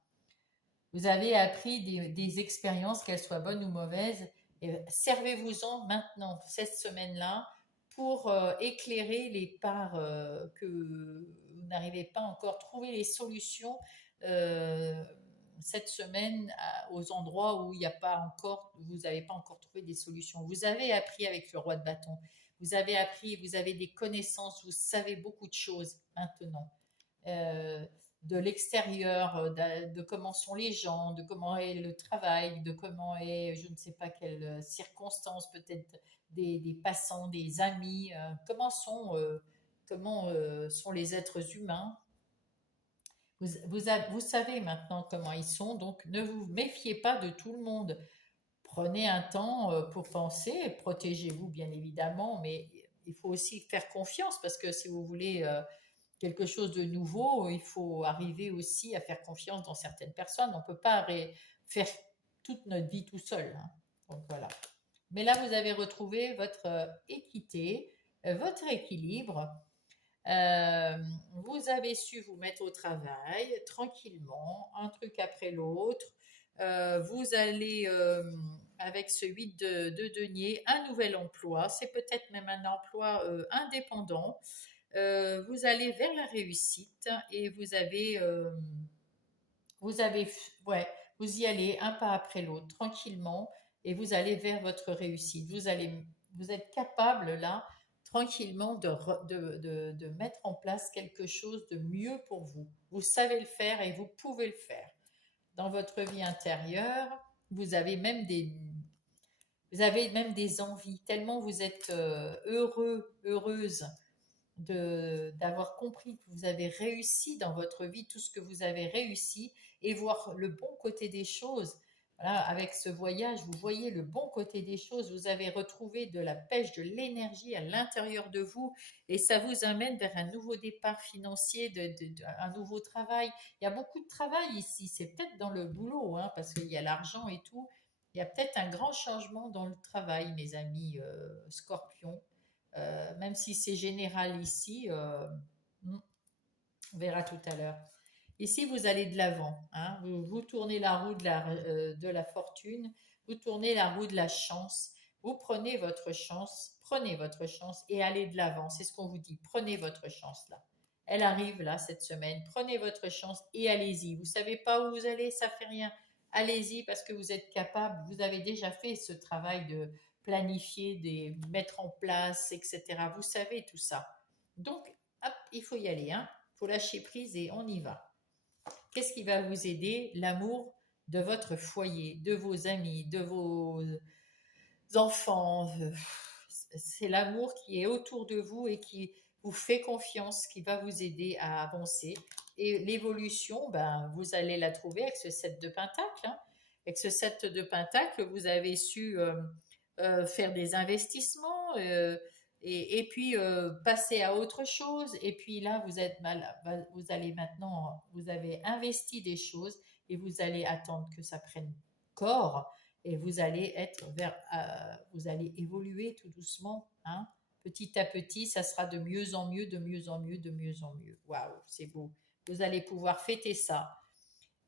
Vous avez appris des expériences, qu'elles soient bonnes ou mauvaises, et servez-vous-en maintenant, cette semaine-là, pour éclairer les parts que vous n'arrivez pas encore, trouver les solutions cette semaine aux endroits où il n'y a pas encore, vous n'avez pas encore trouvé des solutions. Vous avez appris avec le roi de bâton, vous avez appris, vous avez des connaissances, vous savez beaucoup de choses maintenant. Euh, de l'extérieur, de comment sont les gens, de comment est le travail, de comment est, je ne sais pas quelles circonstances, peut-être des passants, des amis, comment sont les êtres humains. Vous savez maintenant comment ils sont, donc ne vous méfiez pas de tout le monde. Prenez un temps pour penser, protégez-vous bien évidemment, mais il faut aussi faire confiance parce que si vous voulez quelque chose de nouveau, il faut arriver aussi à faire confiance dans certaines personnes. On ne peut pas faire toute notre vie tout seul, hein. Donc voilà. Mais là, vous avez retrouvé votre équité, votre équilibre. Euh, Vous avez su vous mettre au travail tranquillement, un truc après l'autre. Vous allez, avec ce 8 de denier, un nouvel emploi. C'est peut-être même un emploi indépendant. Vous allez vers la réussite et vous avez, ouais, vous y allez un pas après l'autre, tranquillement, et vous allez vers votre réussite. Vous êtes capable là, tranquillement, de mettre en place quelque chose de mieux pour vous. Vous savez le faire et vous pouvez le faire. Dans votre vie intérieure, vous avez même des, vous avez même des envies, tellement vous êtes heureuse d'avoir compris que vous avez réussi dans votre vie, tout ce que vous avez réussi, et voir le bon côté des choses. Voilà, avec ce voyage, vous voyez le bon côté des choses, vous avez retrouvé de la pêche, de l'énergie à l'intérieur de vous, et ça vous amène vers un nouveau départ financier, un nouveau travail. Il y a beaucoup de travail ici, c'est peut-être dans le boulot, hein, parce qu'il y a l'argent et tout. Il y a peut-être un grand changement dans le travail, mes amis scorpions. Même si c'est général ici, on verra tout à l'heure. Ici, vous allez de l'avant, hein. Vous tournez la roue de la fortune, vous tournez la roue de la chance, vous prenez votre chance et allez de l'avant. C'est ce qu'on vous dit, prenez votre chance là. Elle arrive là cette semaine, prenez votre chance et allez-y. Vous savez pas où vous allez, ça fait rien. Allez-y parce que vous êtes capable, vous avez déjà fait ce travail de planifier, de mettre en place, etc. Vous savez tout ça. Donc, hop, il faut y aller, hein. Il faut lâcher prise et on y va. Qu'est-ce qui va vous aider? L'amour de votre foyer, de vos amis, de vos enfants. C'est l'amour qui est autour de vous et qui vous fait confiance, qui va vous aider à avancer. Et l'évolution, ben, vous allez la trouver avec ce 7 de Pentacle, hein. Avec ce 7 de Pentacle, vous avez su faire des investissements et puis passer à autre chose. Et puis là, vous allez maintenant, vous avez investi des choses et vous allez attendre que ça prenne corps et vous allez évoluer tout doucement, hein. Petit à petit, ça sera de mieux en mieux, de mieux en mieux, de mieux en mieux. Waouh, c'est beau. Vous allez pouvoir fêter ça.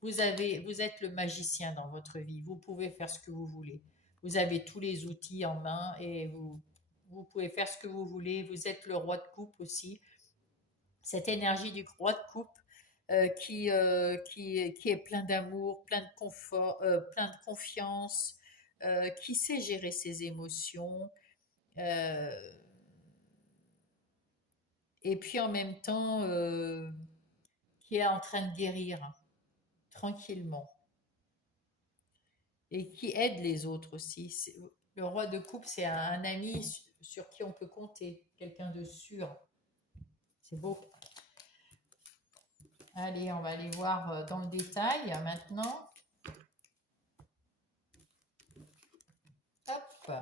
Vous êtes le magicien dans votre vie. Vous pouvez faire ce que vous voulez. Vous avez tous les outils en main et vous pouvez faire ce que vous voulez. Vous êtes le roi de coupe aussi. Cette énergie du roi de coupe qui est plein d'amour, plein de confort, plein de confiance, qui sait gérer ses émotions, euh, et puis en même temps qui est en train de guérir tranquillement et qui aide les autres aussi. Le roi de coupe, c'est un ami sur qui on peut compter, quelqu'un de sûr. C'est beau. Allez, on va aller voir dans le détail maintenant. Hop.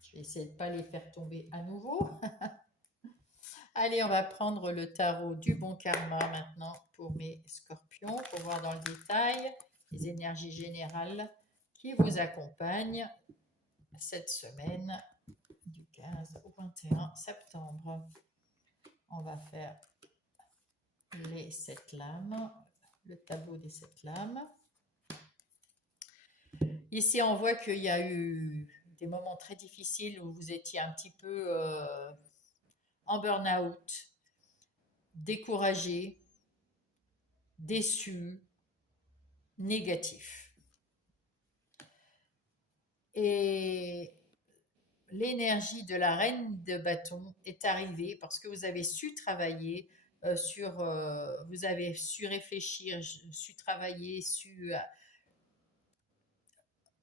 Je vais essayer de ne pas les faire tomber à nouveau. Allez, on va prendre le tarot du bon karma maintenant pour mes scorpions, pour voir dans le détail les énergies générales qui vous accompagnent cette semaine du 15 au 21 septembre. On va faire les 7 lames, le tableau des 7 lames. Ici, on voit qu'il y a eu des moments très difficiles où vous étiez un petit peu en burn-out, découragé, déçu, négatif. Et l'énergie de la reine de bâton est arrivée parce que vous avez su travailler vous avez su réfléchir, su travailler, su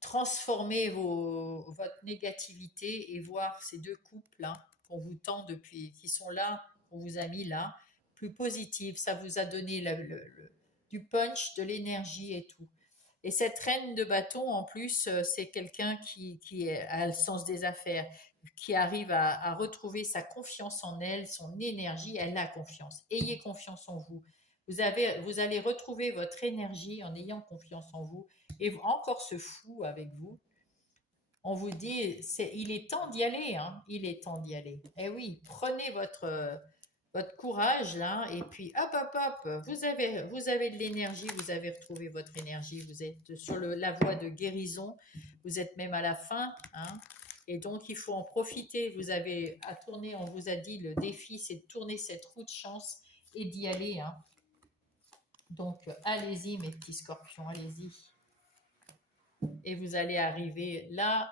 transformer votre négativité et voir ces deux couples là qu'on vous tend depuis, qui sont là on vous a mis là, plus positive. Ça vous a donné du punch, de l'énergie et tout. Et cette reine de bâton, en plus, c'est quelqu'un a le sens des affaires, qui arrive à retrouver sa confiance en elle, son énergie. Elle a confiance. Ayez confiance en vous. Vous allez retrouver votre énergie en ayant confiance en vous. Et encore ce fou avec vous, on vous dit, il est temps d'y aller, hein, il est temps d'y aller. Eh oui, prenez votre courage là, et puis hop, hop, hop, vous avez de l'énergie, vous avez retrouvé votre énergie, vous êtes sur la voie de guérison, vous êtes même à la fin, hein, et donc il faut en profiter. Vous avez à tourner, on vous a dit, le défi, c'est de tourner cette roue de chance et d'y aller, hein. Donc allez-y, mes petits scorpions, allez-y. Et vous allez arriver là.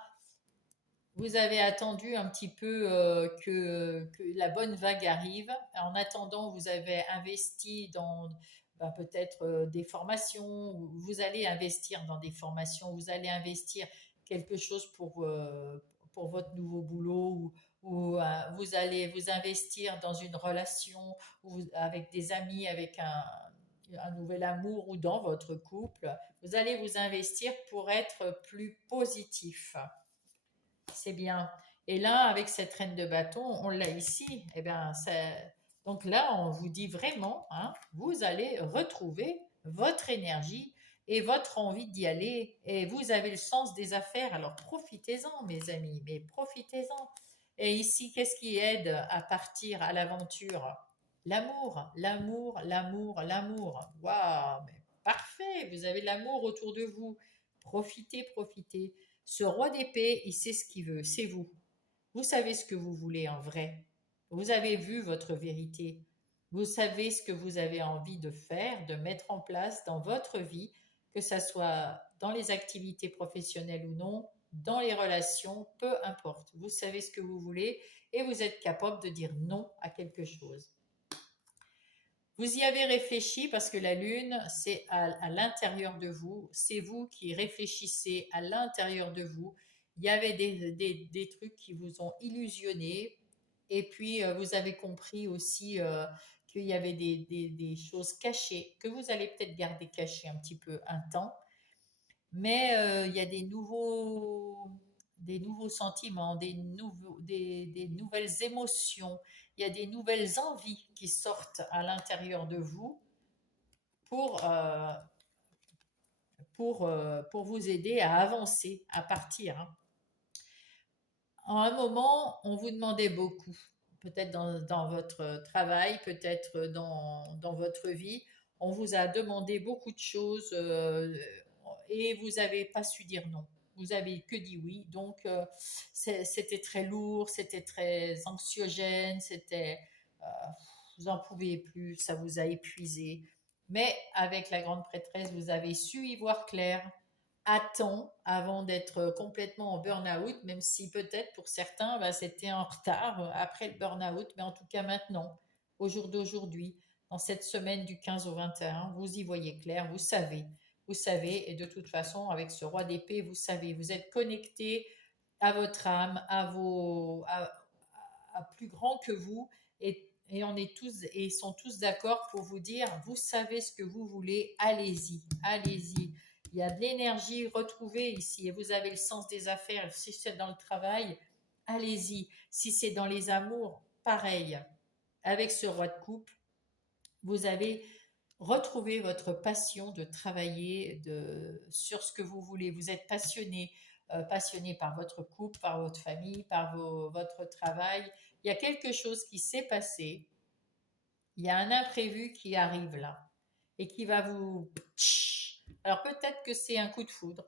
Vous avez attendu un petit peu que la bonne vague arrive. En attendant, vous avez investi dans peut-être des formations. Vous allez investir dans des formations. Vous allez investir quelque chose pour votre nouveau boulot ou vous allez vous investir dans une relation avec des amis, avec un nouvel amour ou dans votre couple. Vous allez vous investir pour être plus positif. C'est bien. Et là, avec cette reine de bâton, on l'a ici. Eh bien, donc là, on vous dit vraiment, hein, vous allez retrouver votre énergie et votre envie d'y aller. Et vous avez le sens des affaires. Alors profitez-en, mes amis, mais profitez-en. Et ici, qu'est-ce qui aide à partir à l'aventure? L'amour, l'amour, l'amour, l'amour. Waouh, mais parfait, vous avez l'amour autour de vous. Profitez, profitez. Ce roi d'épée, il sait ce qu'il veut, c'est vous. Vous savez ce que vous voulez en vrai. Vous avez vu votre vérité. Vous savez ce que vous avez envie de faire, de mettre en place dans votre vie, que ce soit dans les activités professionnelles ou non, dans les relations, peu importe. Vous savez ce que vous voulez et vous êtes capable de dire non à quelque chose. Vous y avez réfléchi parce que la Lune, c'est à l'intérieur de vous. C'est vous qui réfléchissez à l'intérieur de vous. Il y avait des trucs qui vous ont illusionné. Et puis, vous avez compris aussi qu'il y avait des choses cachées, que vous allez peut-être garder cachées un petit peu un temps. Mais il y a des nouveaux sentiments, des nouvelles émotions, il y a des nouvelles envies qui sortent à l'intérieur de vous pour, euh, pour vous aider à avancer, à partir, hein. En un moment, on vous demandait beaucoup, peut-être dans votre travail, peut-être dans votre vie. On vous a demandé beaucoup de choses et vous n'avez pas su dire non. Vous avez que dit oui. Donc, c'était très lourd, c'était très anxiogène, euh, vous n'en pouviez plus, ça vous a épuisé. Mais avec la grande prêtresse, vous avez su y voir clair à temps avant d'être complètement en burn-out, même si peut-être pour certains, c'était en retard après le burn-out, mais en tout cas maintenant, au jour d'aujourd'hui, dans cette semaine du 15 au 21, vous y voyez clair, vous savez, et de toute façon, avec ce roi d'épée, vous savez, vous êtes connecté à votre âme, à plus grand que vous, et on est tous et ils sont tous d'accord pour vous dire, vous savez ce que vous voulez, allez-y, allez-y. Il y a de l'énergie retrouvée ici et vous avez le sens des affaires. Si c'est dans le travail, allez-y. Si c'est dans les amours, pareil. Avec ce roi de coupe, vous avez retrouvé votre passion de travailler sur ce que vous voulez. Vous êtes passionné, passionné par votre couple, par votre famille, par votre travail. Il y a quelque chose qui s'est passé. Il y a un imprévu qui arrive là et qui va vous... Alors peut-être que c'est un coup de foudre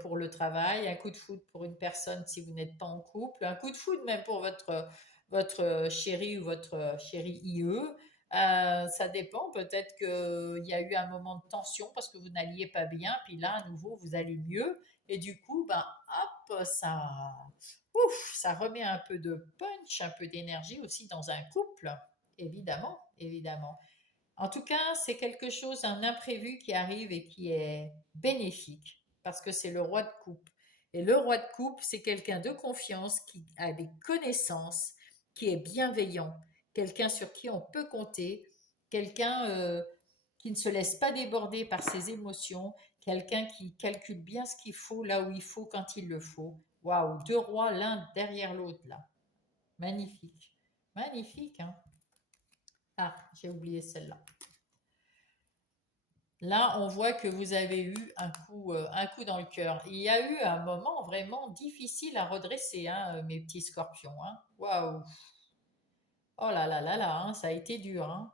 pour le travail, un coup de foudre pour une personne si vous n'êtes pas en couple, un coup de foudre même pour votre chéri ou votre chéri IE. Ça dépend, peut-être qu'il y a eu un moment de tension parce que vous n'alliez pas bien, puis là, à nouveau, vous allez mieux. Et du coup, hop, ça remet un peu de punch, un peu d'énergie aussi dans un couple, évidemment, évidemment. En tout cas, c'est quelque chose, un imprévu qui arrive et qui est bénéfique parce que c'est le roi de coupe. Et le roi de coupe, c'est quelqu'un de confiance qui a des connaissances qui est bienveillant, quelqu'un sur qui on peut compter, quelqu'un qui ne se laisse pas déborder par ses émotions, quelqu'un qui calcule bien ce qu'il faut là où il faut quand il le faut. Waouh, deux rois l'un derrière l'autre là. Magnifique. Magnifique, hein. Ah, j'ai oublié celle-là. Là, on voit que vous avez eu un coup dans le cœur. Il y a eu un moment vraiment difficile à redresser, hein, mes petits scorpions, hein. Waouh. Oh là là là là, hein, ça a été dur, hein.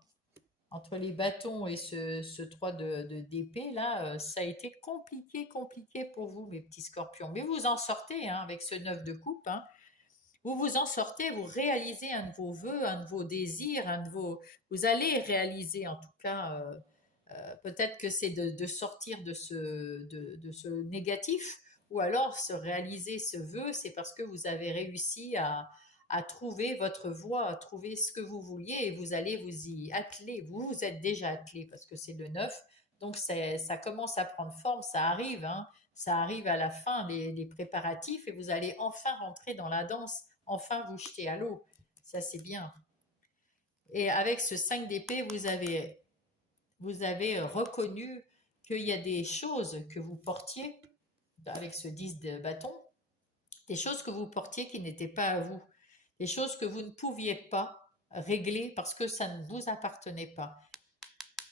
Entre les bâtons et ce 3 d'épée, là, ça a été compliqué, compliqué pour vous, mes petits scorpions. Mais vous en sortez, hein, avec ce 9 de coupe, hein. Vous vous en sortez, vous réalisez un de vos vœux, un de vos désirs, un de vos... Vous allez réaliser, en tout cas, peut-être que c'est de sortir de ce négatif, ou alors se réaliser ce vœu, c'est parce que vous avez réussi à trouver votre voie, à trouver ce que vous vouliez, et vous allez vous y atteler. Vous vous êtes déjà attelé, parce que c'est le 9, donc ça commence à prendre forme, ça arrive, hein, ça arrive à la fin, les préparatifs, et vous allez enfin rentrer dans la danse, enfin vous jeter à l'eau. Ça, c'est bien. Et avec ce 5 d'épée, vous avez reconnu qu'il y a des choses que vous portiez, avec ce 10 de bâton, des choses que vous portiez qui n'étaient pas à vous, des choses que vous ne pouviez pas régler parce que ça ne vous appartenait pas.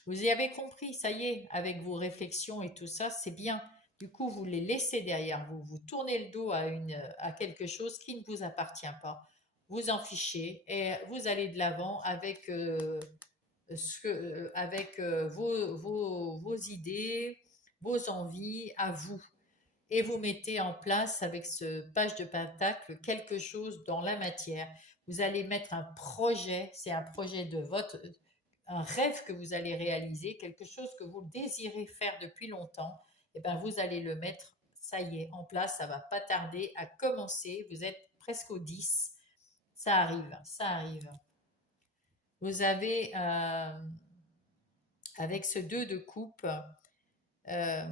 Vous y avez compris, ça y est, avec vos réflexions et tout ça, c'est bien. Du coup, vous les laissez derrière vous, vous tournez le dos à quelque chose qui ne vous appartient pas. Vous en fichez et vous allez de l'avant avec avec vos idées, vos envies à vous. Et vous mettez en place avec ce page de pentacle quelque chose dans la matière. Vous allez mettre un projet, c'est un projet de votre, un rêve que vous allez réaliser, quelque chose que vous désirez faire depuis longtemps. Et ben vous allez le mettre, ça y est, en place, ça va pas tarder à commencer. Vous êtes presque au 10. Ça arrive, ça arrive. Vous avez avec ce 2 de coupe, euh,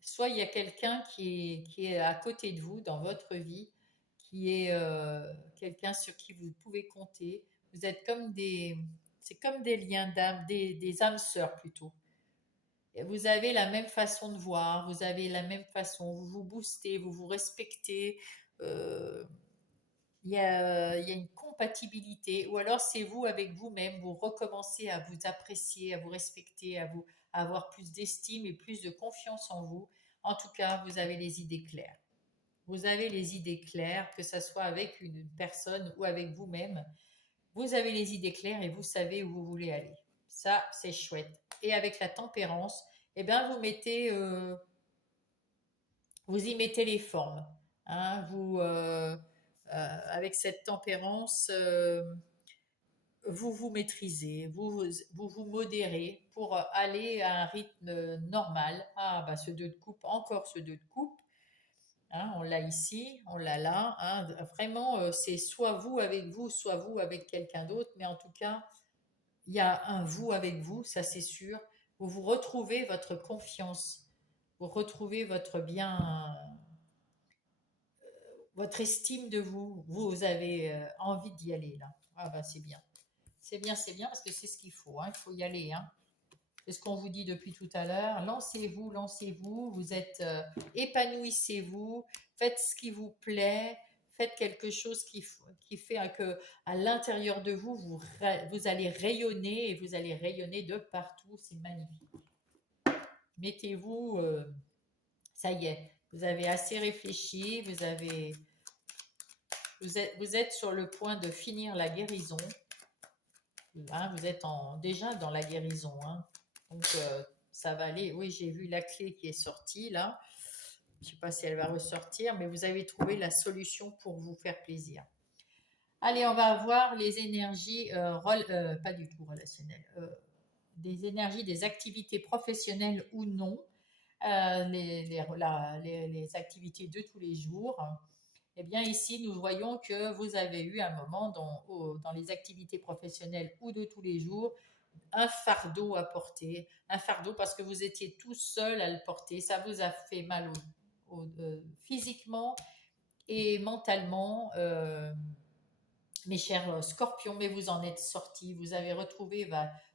soit il y a quelqu'un qui est à côté de vous dans votre vie, qui est quelqu'un sur qui vous pouvez compter. Vous êtes comme c'est comme des liens d'âme, des âmes sœurs plutôt. Et vous avez la même façon de voir, vous avez la même façon, vous vous boostez, vous vous respectez. euh, il y a une compatibilité, ou alors c'est vous avec vous-même, vous recommencez à vous apprécier, à vous respecter, à avoir plus d'estime et plus de confiance en vous. En tout cas, vous avez les idées claires. Vous avez les idées claires, que ce soit avec une personne ou avec vous-même. Vous avez les idées claires et vous savez où vous voulez aller. Ça, c'est chouette. Et avec la tempérance, eh bien, vous y mettez les formes, hein. Avec cette tempérance, vous vous maîtrisez, vous modérez pour aller à un rythme normal. Ah, bah ce 2 de coupe, encore ce 2 de coupe. Hein, on l'a ici, on l'a là. Hein. Vraiment, c'est soit vous avec quelqu'un d'autre, mais en tout cas, il y a un vous avec vous, ça c'est sûr. Vous retrouvez votre confiance, vous retrouvez votre bien, votre estime de vous. Vous avez envie d'y aller là. Ah bah c'est bien. C'est bien parce que c'est ce qu'il faut. Hein. Il faut y aller. Hein. C'est ce qu'on vous dit depuis tout à l'heure. Lancez-vous, lancez-vous. Vous êtes épanouissez-vous. Faites ce qui vous plaît. Faites quelque chose qui fait que à l'intérieur de vous, vous allez rayonner et vous allez rayonner de partout. C'est magnifique. Mettez-vous, ça y est, vous avez assez réfléchi, vous êtes sur le point de finir la guérison. Hein, vous êtes déjà dans la guérison. Hein. Donc, ça va aller. Oui, j'ai vu la clé qui est sortie là. Je ne sais pas si elle va ressortir, mais vous avez trouvé la solution pour vous faire plaisir. Allez, on va voir les énergies, pas du tout relationnelles, des énergies des activités professionnelles ou non, les activités de tous les jours. Eh bien, ici, nous voyons que vous avez eu un moment dans les activités professionnelles ou de tous les jours, un fardeau à porter, un fardeau parce que vous étiez tout seul à le porter. Ça vous a fait mal physiquement et mentalement. mes chers scorpions, mais vous en êtes sortis, vous avez retrouvé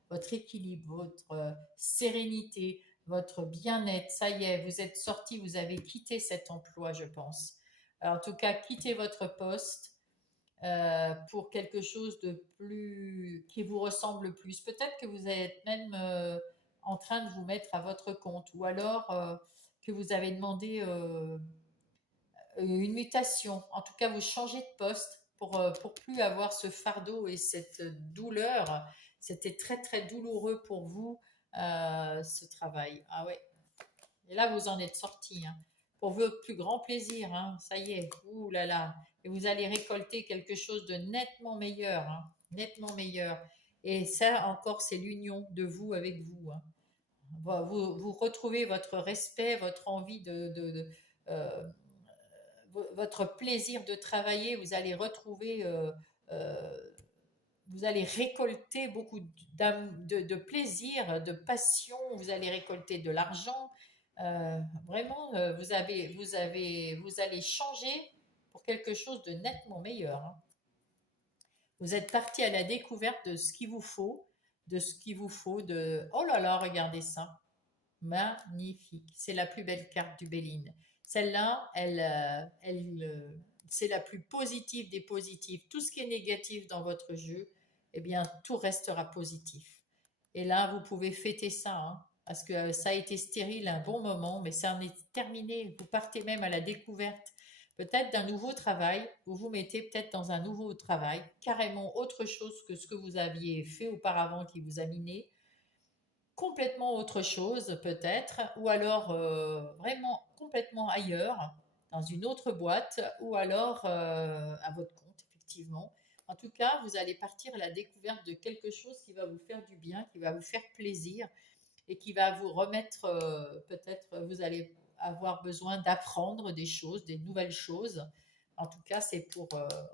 votre équilibre, votre sérénité, votre bien-être, ça y est, vous êtes sortis, vous avez quitté cet emploi, je pense. Alors, en tout cas, quittez votre poste pour quelque chose de plus qui vous ressemble plus. Peut-être que vous êtes même en train de vous mettre à votre compte, ou alors que vous avez demandé une mutation. En tout cas, vous changez de poste pour plus avoir ce fardeau et cette douleur. C'était très très douloureux pour vous ce travail. Ah ouais. Et là, vous en êtes sorti, hein, pour votre plus grand plaisir. Hein. Ça y est. Ouh là là. Et vous allez récolter quelque chose de nettement meilleur, hein, nettement meilleur. Et ça encore, c'est l'union de vous avec vous. Hein. Vous retrouvez votre respect, votre envie euh, votre plaisir de travailler, vous allez retrouver, euh, vous allez récolter beaucoup de plaisir, de passion, vous allez récolter de l'argent. Vraiment, vous allez changer pour quelque chose de nettement meilleur. Hein. Vous êtes parti à la découverte de ce qu'il vous faut, de ce qu'il vous faut, de... Oh là là, regardez ça. Magnifique. C'est la plus belle carte du Béline. Celle-là, c'est la plus positive des positives. Tout ce qui est négatif dans votre jeu, eh bien, tout restera positif. Et là, vous pouvez fêter ça, hein, parce que ça a été stérile un bon moment, mais ça en est terminé. Vous partez même à la découverte peut-être d'un nouveau travail. Vous vous mettez peut-être dans un nouveau travail, carrément autre chose que ce que vous aviez fait auparavant qui vous a miné, complètement autre chose peut-être, ou alors vraiment complètement ailleurs, dans une autre boîte, ou alors à votre compte, effectivement. En tout cas, vous allez partir à la découverte de quelque chose qui va vous faire du bien, qui va vous faire plaisir et qui va vous remettre, peut-être, vous allez avoir besoin d'apprendre des choses, des nouvelles choses. En tout cas, c'est pour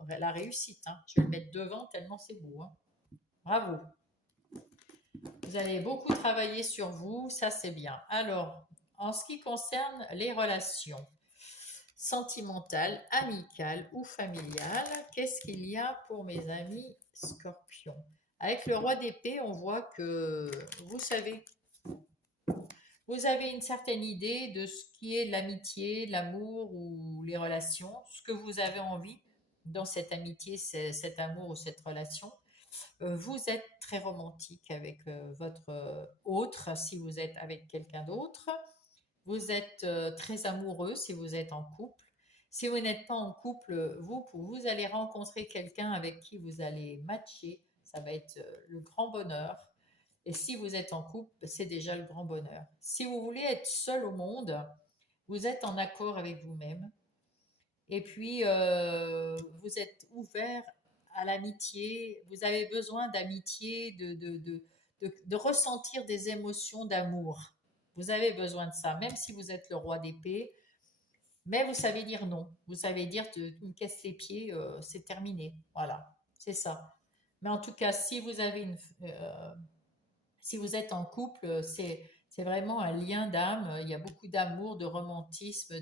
la réussite. Hein. Je vais le mettre devant tellement c'est beau. Hein. Bravo. Vous allez beaucoup travailler sur vous, ça c'est bien. Alors, en ce qui concerne les relations sentimentales, amicales ou familiales, qu'est-ce qu'il y a pour mes amis scorpions? Avec le roi d'épée, on voit que vous savez, vous avez une certaine idée de ce qui est l'amitié, l'amour ou les relations, ce que vous avez envie dans cette amitié, cet amour ou cette relation. Vous êtes très romantique avec votre autre si vous êtes avec quelqu'un d'autre. Vous êtes très amoureux si vous êtes en couple. Si vous n'êtes pas en couple, vous allez rencontrer quelqu'un avec qui vous allez matcher. Ça va être le grand bonheur. Et si vous êtes en couple, c'est déjà le grand bonheur. Si vous voulez être seul au monde, vous êtes en accord avec vous-même. Et puis, vous êtes ouvert à l'amitié, vous avez besoin d'amitié, de ressentir des émotions d'amour. Vous avez besoin de ça, même si vous êtes le roi d'épée, mais vous savez dire non. Vous savez dire, tu me casses les pieds, c'est terminé. Voilà, c'est ça. Mais en tout cas, si vous êtes en couple, c'est vraiment un lien d'âme. Il y a beaucoup d'amour, de romantisme,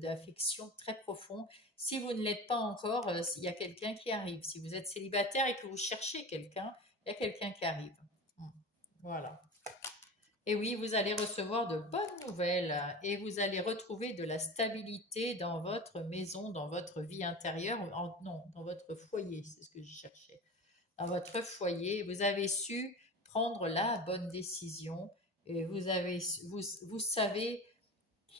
d'affection très profond. Si vous ne l'êtes pas encore, il y a quelqu'un qui arrive. Si vous êtes célibataire et que vous cherchez quelqu'un, il y a quelqu'un qui arrive. Voilà. Et oui, vous allez recevoir de bonnes nouvelles et vous allez retrouver de la stabilité dans votre maison, dans votre vie intérieure, non, dans votre foyer, c'est ce que je cherchais. Dans votre foyer, vous avez su prendre la bonne décision et vous savez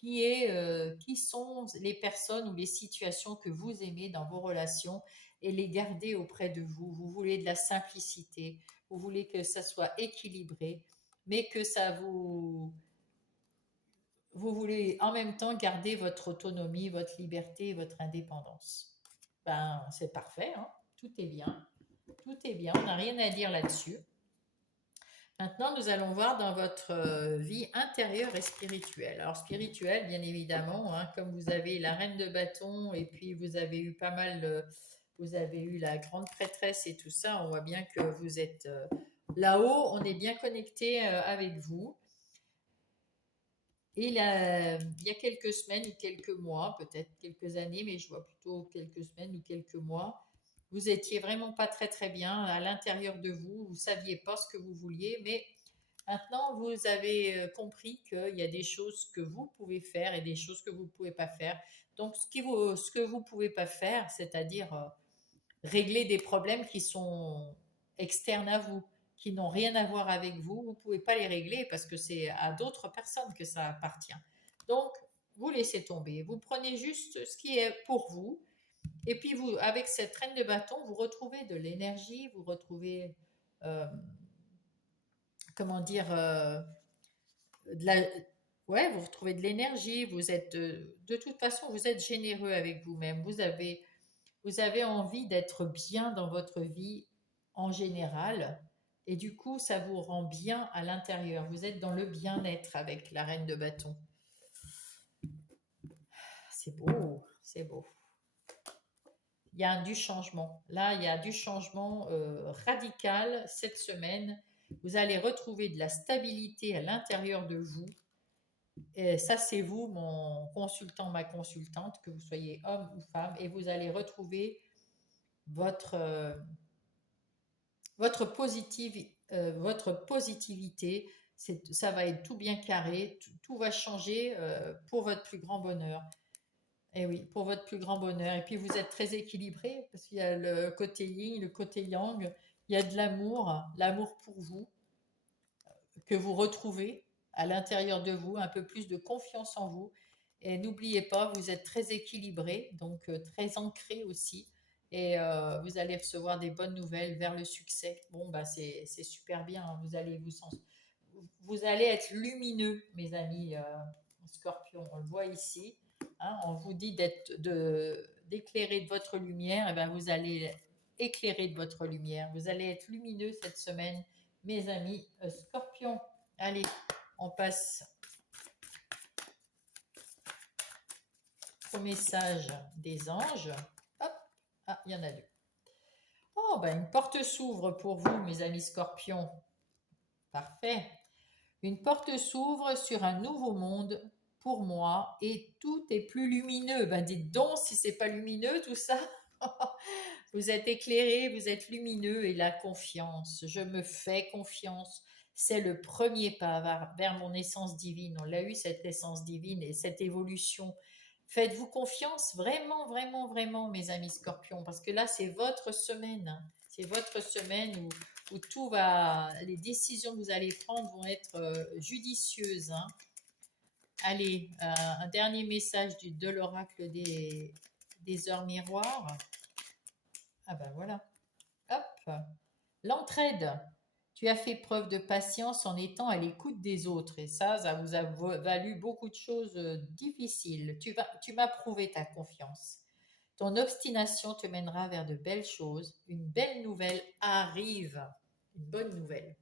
qui sont les personnes ou les situations que vous aimez dans vos relations et les garder auprès de vous. Vous voulez de la simplicité, vous voulez que ça soit équilibré, mais que vous voulez en même temps garder votre autonomie, votre liberté et votre indépendance. Ben, c'est parfait, hein. Tout est bien. Tout est bien, on n'a rien à dire là-dessus. Maintenant, nous allons voir dans votre vie intérieure et spirituelle. Alors, spirituelle, bien évidemment, hein, comme vous avez la reine de bâton et puis vous avez eu pas mal, vous avez eu la grande prêtresse et tout ça, on voit bien que vous êtes là-haut, on est bien connecté avec vous. Et il y a quelques semaines ou quelques mois, peut-être quelques années, mais je vois plutôt quelques semaines ou quelques mois, vous étiez vraiment pas très très bien à l'intérieur de vous, vous saviez pas ce que vous vouliez, mais maintenant vous avez compris qu'il y a des choses que vous pouvez faire et des choses que vous ne pouvez pas faire. Donc ce que vous pouvez pas faire, c'est-à-dire régler des problèmes qui sont externes à vous, qui n'ont rien à voir avec vous, vous ne pouvez pas les régler parce que c'est à d'autres personnes que ça appartient. Donc vous laissez tomber, vous prenez juste ce qui est pour vous et puis vous, avec cette reine de bâton, vous retrouvez de l'énergie, vous retrouvez, euh, comment dire, de la, ouais, vous retrouvez de l'énergie. Vous êtes, de toute façon, vous êtes généreux avec vous-même. Vous avez envie d'être bien dans votre vie en général, et du coup, ça vous rend bien à l'intérieur. Vous êtes dans le bien-être avec la reine de bâton. C'est beau, c'est beau. Il y a du changement. Là, il y a du changement radical cette semaine. Vous allez retrouver de la stabilité à l'intérieur de vous. Et ça, c'est vous, mon consultant, ma consultante, que vous soyez homme ou femme, et vous allez retrouver votre, votre positivité. Ça va être tout bien carré, tout va changer pour votre plus grand bonheur. Et oui, pour votre plus grand bonheur. Et puis vous êtes très équilibré parce qu'il y a le côté yin, le côté yang. Il y a de l'amour, l'amour pour vous que vous retrouvez à l'intérieur de vous, un peu plus de confiance en vous. Et n'oubliez pas, vous êtes très équilibré, donc très ancré aussi. Et vous allez recevoir des bonnes nouvelles vers le succès. Bon, bah c'est super bien. Hein. Vous allez être lumineux, mes amis scorpions. On le voit ici. Hein, on vous dit d'éclairer de votre lumière. Et ben vous allez éclairer de votre lumière. Vous allez être lumineux cette semaine, mes amis scorpions. Allez, on passe au message des anges. Hop, ah, il y en a deux. Oh, ben une porte s'ouvre pour vous, mes amis scorpions. Parfait. Une porte s'ouvre sur un nouveau monde pour moi et tout est plus lumineux. Ben dites donc si c'est pas lumineux tout ça. Vous êtes éclairé, vous êtes lumineux et la confiance. Je me fais confiance. C'est le premier pas vers mon essence divine. On l'a eu cette essence divine et cette évolution. Faites-vous confiance vraiment, vraiment, vraiment, mes amis scorpions, parce que là, c'est votre semaine. Hein. C'est votre semaine où tout va, les décisions que vous allez prendre vont être judicieuses. Hein. Allez, un dernier message de l'oracle des heures miroirs. Ah ben voilà. Hop. L'entraide. Tu as fait preuve de patience en étant à l'écoute des autres. Et ça vous a valu beaucoup de choses difficiles. Tu m'as prouvé ta confiance. Ton obstination te mènera vers de belles choses. Une belle nouvelle arrive. Une bonne nouvelle.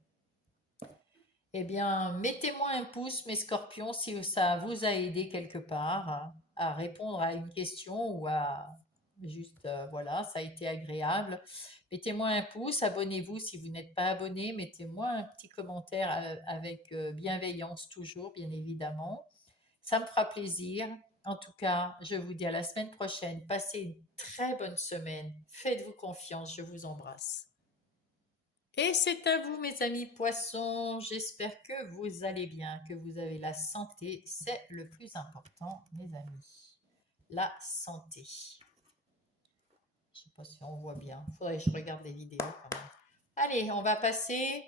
Eh bien, mettez-moi un pouce, mes scorpions, si ça vous a aidé quelque part à répondre à une question ou à juste, voilà, ça a été agréable. Mettez-moi un pouce, abonnez-vous si vous n'êtes pas abonné, mettez-moi un petit commentaire avec bienveillance toujours, bien évidemment. Ça me fera plaisir. En tout cas, je vous dis à la semaine prochaine. Passez une très bonne semaine. Faites-vous confiance. Je vous embrasse. Et c'est à vous, mes amis poissons. J'espère que vous allez bien, que vous avez la santé. C'est le plus important, mes amis. La santé. Je ne sais pas si on voit bien. Il faudrait que je regarde les vidéos quand même. Allez, on va passer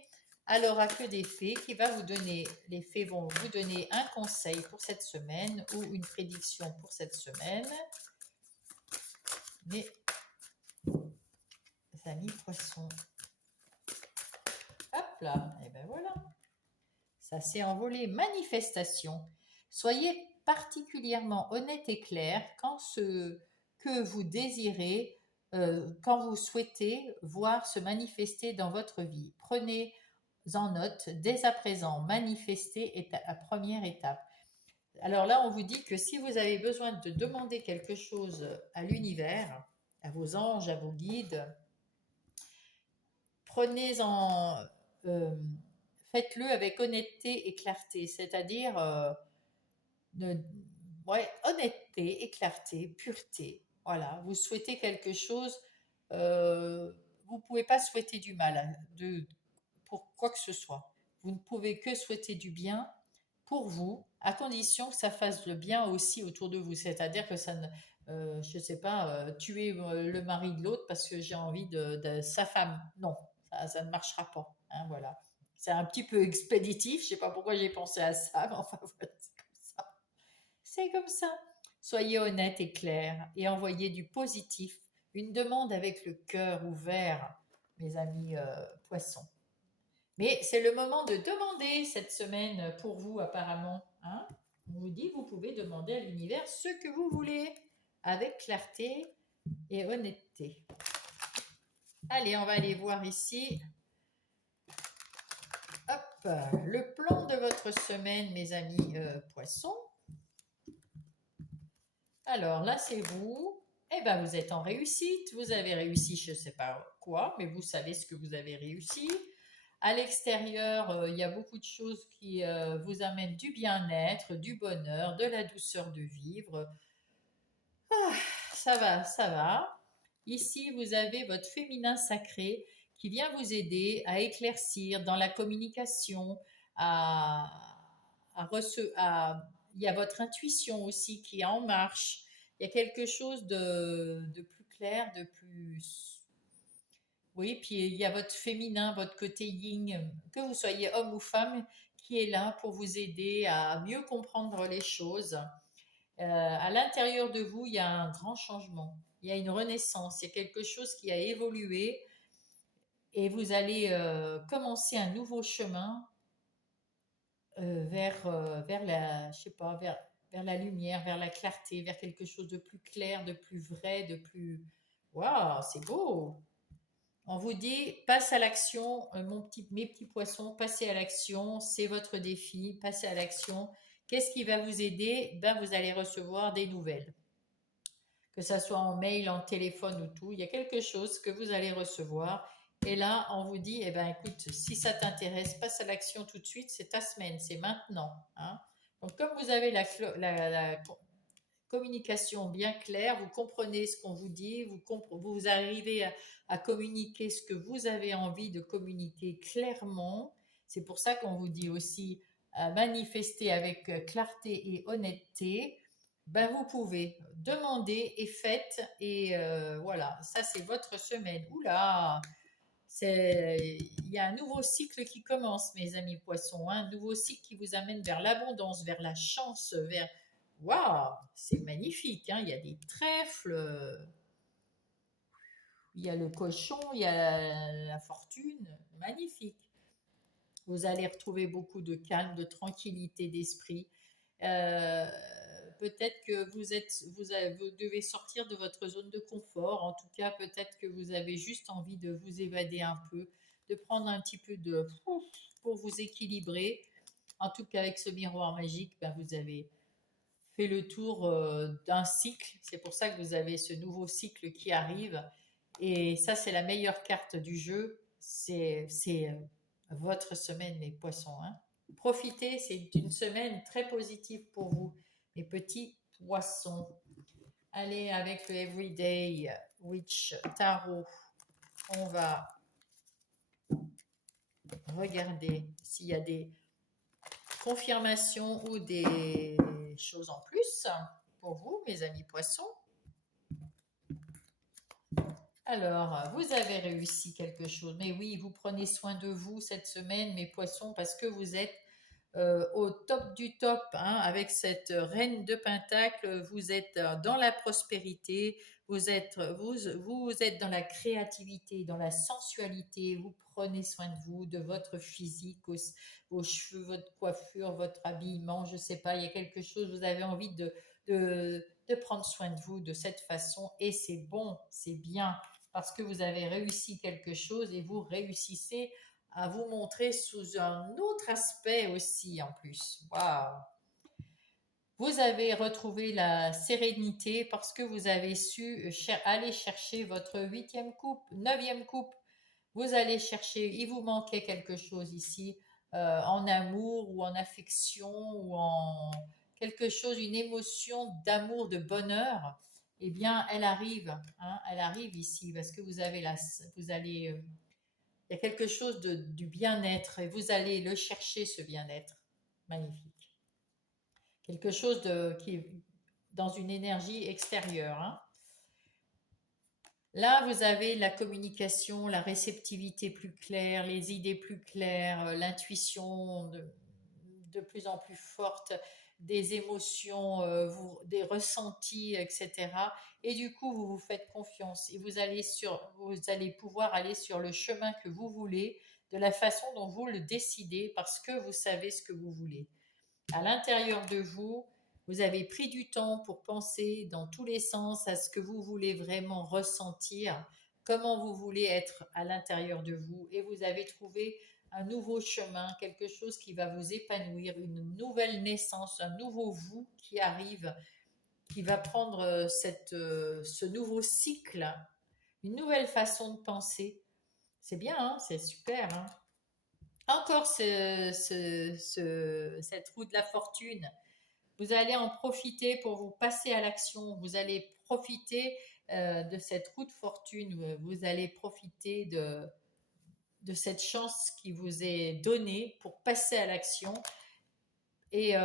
à l'oracle des fées qui va vous donner, les fées vont vous donner un conseil pour cette semaine ou une prédiction pour cette semaine. Mes amis poissons. Hop là, et ben voilà. Ça s'est envolé. Manifestation. Soyez particulièrement honnête et clair quand ce que vous désirez, quand vous souhaitez voir se manifester dans votre vie. Prenez en note dès à présent. Manifester est la première étape. Alors là, on vous dit que si vous avez besoin de demander quelque chose à l'univers, à vos anges, à vos guides, prenez-en, euh, faites-le avec honnêteté et clarté, c'est-à-dire ouais, honnêteté et clarté, pureté. Voilà, vous souhaitez quelque chose, euh, vous ne pouvez pas souhaiter du mal pour quoi que ce soit. Vous ne pouvez que souhaiter du bien pour vous, à condition que ça fasse le bien aussi autour de vous. C'est-à-dire que ça ne, je ne sais pas, tuer le mari de l'autre parce que j'ai envie de sa femme. Non, ça ne marchera pas. Hein, voilà. C'est un petit peu expéditif. Je ne sais pas pourquoi j'ai pensé à ça, mais enfin voilà, c'est comme ça. C'est comme ça. Soyez honnête et clair et envoyez du positif. Une demande avec le cœur ouvert, mes amis poissons. Mais c'est le moment de demander cette semaine pour vous apparemment. Hein. On vous dit, vous pouvez demander à l'univers ce que vous voulez avec clarté et honnêteté. Allez, on va aller voir ici. Hop, le plan de votre semaine, mes amis poissons. Alors là, c'est vous. Eh bien, vous êtes en réussite. Vous avez réussi, je ne sais pas quoi, mais vous savez ce que vous avez réussi. À l'extérieur, il y a beaucoup de choses qui vous amènent du bien-être, du bonheur, de la douceur de vivre. Ah, ça va, ça va. Ici, vous avez votre féminin sacré qui vient vous aider à éclaircir dans la communication, à, il y a votre intuition aussi qui est en marche. Il y a quelque chose de plus clair, de plus... Oui, puis il y a votre féminin, votre côté yin, que vous soyez homme ou femme, qui est là pour vous aider à mieux comprendre les choses. À l'intérieur de vous, il y a un grand changement, il y a une renaissance, il y a quelque chose qui a évolué et vous allez commencer un nouveau chemin vers la, je sais pas, vers la lumière, vers la clarté, vers quelque chose de plus clair, de plus vrai, de plus... Waouh, c'est beau! On vous dit, passe à l'action, mes petits poissons, passez à l'action, c'est votre défi, passez à l'action. Qu'est-ce qui va vous aider? Ben, vous allez recevoir des nouvelles. Que ça soit en mail, en téléphone ou tout, il y a quelque chose que vous allez recevoir. Et là, on vous dit, eh ben, écoute, si ça t'intéresse, passe à l'action tout de suite, c'est ta semaine, c'est maintenant. Hein. Donc, comme vous avez la communication bien claire, vous comprenez ce qu'on vous dit, vous arrivez à communiquer ce que vous avez envie de communiquer clairement. C'est pour ça qu'on vous dit aussi manifester avec clarté et honnêteté. Ben vous pouvez demander et faites et voilà, ça c'est votre semaine. Oula, il y a un nouveau cycle qui commence, mes amis poissons, hein, un nouveau cycle qui vous amène vers l'abondance, vers la chance, vers... Waouh, c'est magnifique, hein, il y a des trèfles, il y a le cochon, il y a la fortune, magnifique. Vous allez retrouver beaucoup de calme, de tranquillité d'esprit. Euh, Peut-être que vous devez sortir de votre zone de confort. En tout cas, peut-être que vous avez juste envie de vous évader un peu, de prendre un petit peu de pour vous équilibrer. En tout cas, avec ce miroir magique, ben, vous avez fait le tour d'un cycle. C'est pour ça que vous avez ce nouveau cycle qui arrive. Et ça, c'est la meilleure carte du jeu. C'est votre semaine, mes poissons. Hein. Profitez, c'est une semaine très positive pour vous, mes petits poissons. Allez, avec le Everyday Witch Tarot, on va regarder s'il y a des confirmations ou des choses en plus pour vous, mes amis poissons. Alors, vous avez réussi quelque chose. Mais oui, vous prenez soin de vous cette semaine, mes poissons, parce que vous êtes au top du top, hein, avec cette reine de Pentacle. Vous êtes dans la prospérité, vous êtes dans la créativité, dans la sensualité. Vous prenez soin de vous, de votre physique, vos cheveux, votre coiffure, votre habillement. Je ne sais pas, il y a quelque chose, vous avez envie de prendre soin de vous de cette façon. Et c'est bon, c'est bien, parce que vous avez réussi quelque chose et vous réussissez à vous montrer sous un autre aspect aussi en plus. Waouh! Vous avez retrouvé la sérénité parce que vous avez su aller chercher votre huitième coupe, neuvième coupe. Vous allez chercher, il vous manquait quelque chose ici, en amour ou en affection ou en quelque chose, une émotion d'amour, de bonheur. eh bien, elle arrive, hein, elle arrive ici parce que vous allez, il y a quelque chose du bien-être et vous allez le chercher, ce bien-être. Magnifique. Quelque chose qui est dans une énergie extérieure, hein. Là, vous avez la communication, la réceptivité plus claire, les idées plus claires, l'intuition de plus en plus forte, des émotions, des ressentis, etc. Et du coup, vous vous faites confiance et vous allez pouvoir aller sur le chemin que vous voulez, de la façon dont vous le décidez, parce que vous savez ce que vous voulez. À l'intérieur de vous, vous avez pris du temps pour penser dans tous les sens à ce que vous voulez vraiment ressentir, comment vous voulez être à l'intérieur de vous, et vous avez trouvé un nouveau chemin, quelque chose qui va vous épanouir, une nouvelle naissance, un nouveau vous qui arrive, qui va prendre ce nouveau cycle, une nouvelle façon de penser. C'est bien, hein, c'est super, hein. Encore cette roue de la fortune. Vous allez en profiter pour vous passer à l'action. Vous allez profiter de cette roue de fortune. Vous allez profiter de cette chance qui vous est donnée pour passer à l'action et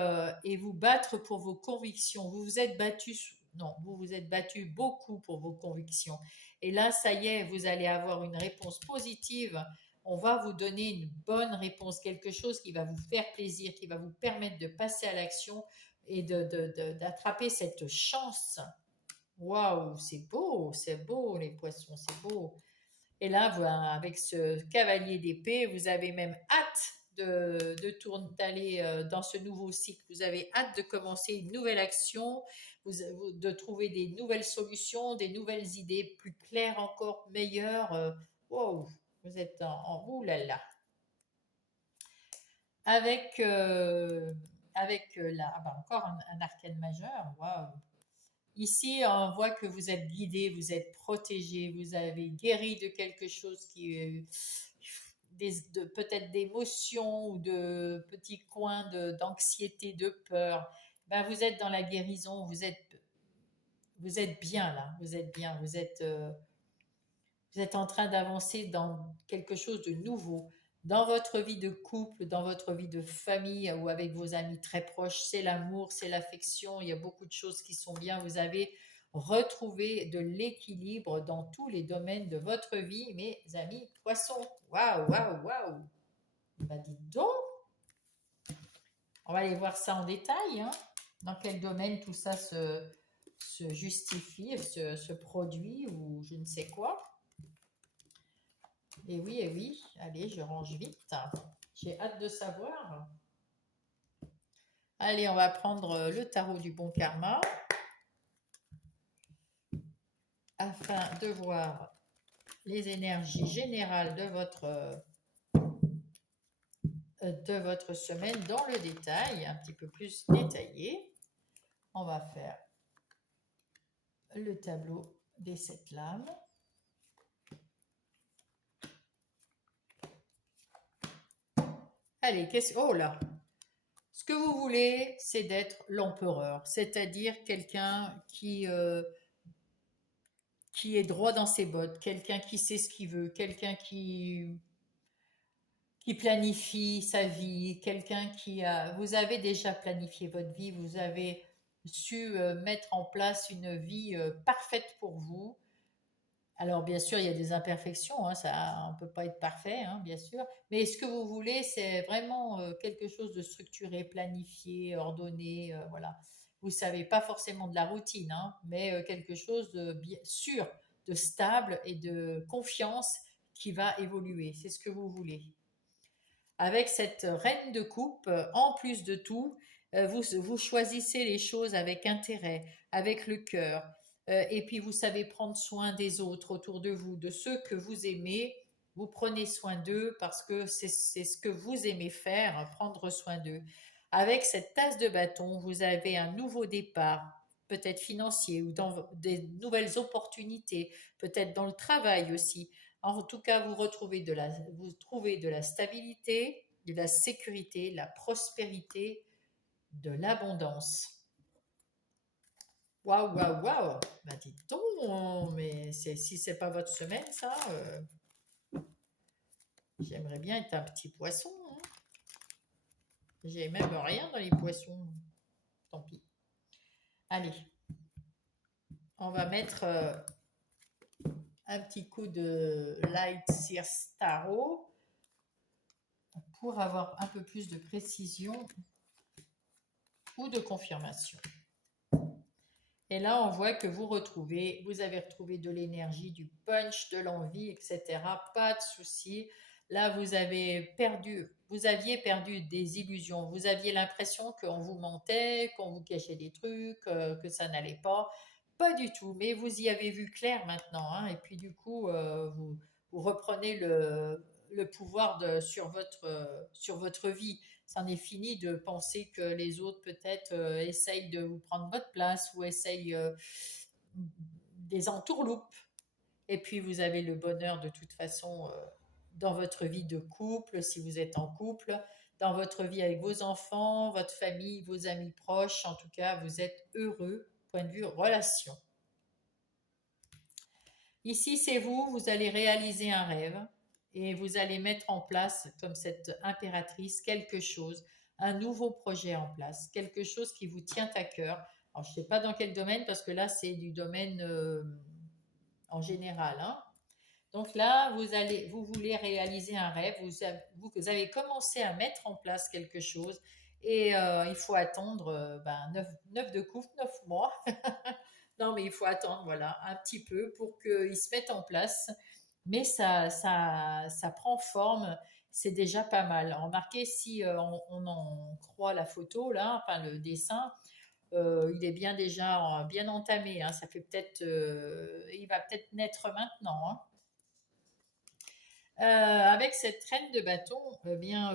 vous battre pour vos convictions. Vous vous êtes battu, non, vous vous êtes battu beaucoup pour vos convictions. Et là, ça y est, vous allez avoir une réponse positive. On va vous donner une bonne réponse, quelque chose qui va vous faire plaisir, qui va vous permettre de passer à l'action et d'attraper cette chance. Waouh, c'est beau les poissons, c'est beau. Et là, avec ce cavalier d'épée, vous avez même hâte d'aller dans ce nouveau cycle. Vous avez hâte de commencer une nouvelle action, de trouver des nouvelles solutions, des nouvelles idées plus claires encore, meilleures. Wow, vous êtes ouh là là. Avec, là, ah bah encore un arcane majeur. Waouh. Ici, on voit que vous êtes guidé, vous êtes protégé, vous avez guéri de quelque chose qui est peut-être d'émotions ou de petits coins d'anxiété, de peur. Ben, vous êtes dans la guérison, vous êtes bien là, vous êtes bien, vous êtes en train d'avancer dans quelque chose de nouveau. Dans votre vie de couple, dans votre vie de famille ou avec vos amis très proches, c'est l'amour, c'est l'affection, il y a beaucoup de choses qui sont bien. Vous avez retrouvé de l'équilibre dans tous les domaines de votre vie, mes amis poissons. Waouh, waouh, waouh. Ben dites donc, on va aller voir ça en détail, hein. Dans quel domaine tout ça se justifie, se produit ou je ne sais quoi. Et oui, allez, je range vite. J'ai hâte de savoir. Allez, on va prendre le tarot du bon karma afin de voir les énergies générales de votre semaine dans le détail, un petit peu plus détaillé. On va faire le tableau des 7 lames. Allez, oh là! Ce que vous voulez, c'est d'être l'empereur, c'est-à-dire quelqu'un qui est droit dans ses bottes, quelqu'un qui sait ce qu'il veut, quelqu'un qui planifie sa vie, quelqu'un qui a... Vous avez déjà planifié votre vie, vous avez su mettre en place une vie parfaite pour vous. Alors bien sûr, il y a des imperfections, hein, ça, on ne peut pas être parfait, hein, bien sûr, mais ce que vous voulez, c'est vraiment quelque chose de structuré, planifié, ordonné, voilà. Vous savez, pas forcément de la routine, hein, mais quelque chose de bien sûr, de stable et de confiance qui va évoluer. C'est ce que vous voulez. Avec cette reine de coupe, en plus de tout, vous choisissez les choses avec intérêt, avec le cœur, et puis vous savez prendre soin des autres autour de vous, de ceux que vous aimez. Vous prenez soin d'eux parce que c'est ce que vous aimez faire, prendre soin d'eux. Avec cette tasse de bâton, vous avez un nouveau départ, peut-être financier ou dans des nouvelles opportunités, peut-être dans le travail aussi. En tout cas, vous trouvez de la stabilité, de la sécurité, la prospérité, de l'abondance. Waouh, waouh, waouh. Bah, dites donc, mais si c'est pas votre semaine, ça, j'aimerais bien être un petit poisson, hein. J'ai même rien dans les poissons. Tant pis. Allez, on va mettre un petit coup de Light Sears Tarot pour avoir un peu plus de précision ou de confirmation. Et là, on voit que vous avez retrouvé de l'énergie, du punch, de l'envie, etc. Pas de souci. Là, vous aviez perdu des illusions. Vous aviez l'impression qu'on vous mentait, qu'on vous cachait des trucs, que ça n'allait pas. Pas du tout. Mais vous y avez vu clair maintenant, hein. Et puis du coup, vous reprenez le pouvoir sur votre vie. C'en est fini de penser que les autres peut-être essayent de vous prendre votre place ou essayent des entourloupes. Et puis vous avez le bonheur de toute façon dans votre vie de couple, si vous êtes en couple, dans votre vie avec vos enfants, votre famille, vos amis proches. En tout cas, vous êtes heureux, point de vue relation. Ici, c'est vous allez réaliser un rêve et vous allez mettre en place, comme cette impératrice, quelque chose, un nouveau projet en place, quelque chose qui vous tient à cœur. Alors, je ne sais pas dans quel domaine, parce que là, c'est du domaine en général, hein. Donc là, vous voulez réaliser un rêve, vous avez commencé à mettre en place quelque chose et il faut attendre 9 de coupe, 9 mois. Non, mais il faut attendre, voilà, un petit peu pour qu'il se mette en place. Mais ça prend forme, c'est déjà pas mal. Remarquez, si on en croit la photo, là, enfin le dessin, il est bien déjà bien entamé, hein. Ça fait peut-être, il va peut-être naître maintenant, hein. Avec cette reine de bâton, eh bien,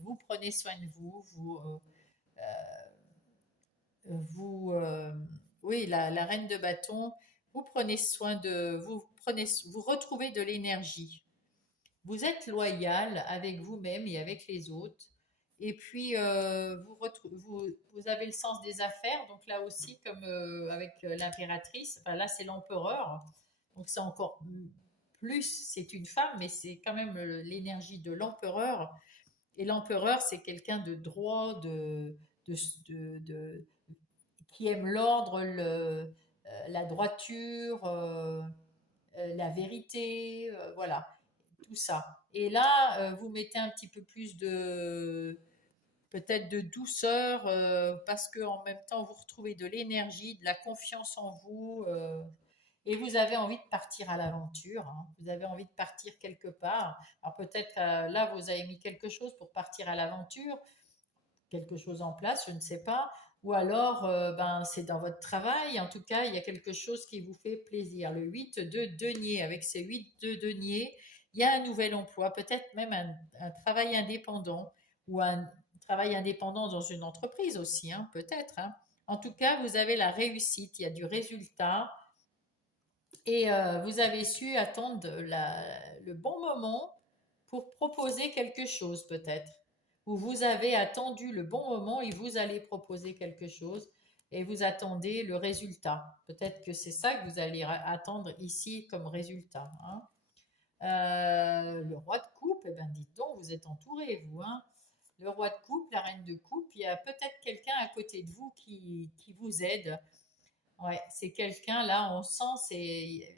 vous prenez soin de vous, oui, la reine de bâton, vous prenez soin vous retrouvez de l'énergie. Vous êtes loyal avec vous-même et avec les autres. Et puis, vous avez le sens des affaires. Donc là aussi, comme avec l'impératrice, enfin, là c'est l'empereur. Donc c'est encore plus, c'est une femme, mais c'est quand même l'énergie de l'empereur. Et l'empereur, c'est quelqu'un de droit, de, de, qui aime l'ordre, la droiture, la vérité, voilà, tout ça. Et là, vous mettez un petit peu plus de peut-être de douceur parce que en même temps vous retrouvez de l'énergie, de la confiance en vous et vous avez envie de partir à l'aventure, hein. Vous avez envie de partir quelque part. Alors peut-être là vous avez mis quelque chose pour partir à l'aventure, quelque chose en place, je ne sais pas. Ou alors, c'est dans votre travail. En tout cas, il y a quelque chose qui vous fait plaisir. Le 8 de denier, avec ces 8 de denier, il y a un nouvel emploi, peut-être même un travail indépendant ou un travail indépendant dans une entreprise aussi, hein, peut-être, hein. En tout cas, vous avez la réussite, il y a du résultat et vous avez su attendre le bon moment pour proposer quelque chose peut-être. Ou vous avez attendu le bon moment et vous allez proposer quelque chose et vous attendez le résultat. Peut-être que c'est ça que vous allez attendre ici comme résultat, hein. Le roi de coupe, eh ben dites donc, vous êtes entouré, vous, hein. Le roi de coupe, la reine de coupe, il y a peut-être quelqu'un à côté de vous qui vous aide. Ouais, c'est quelqu'un, là, on sent, il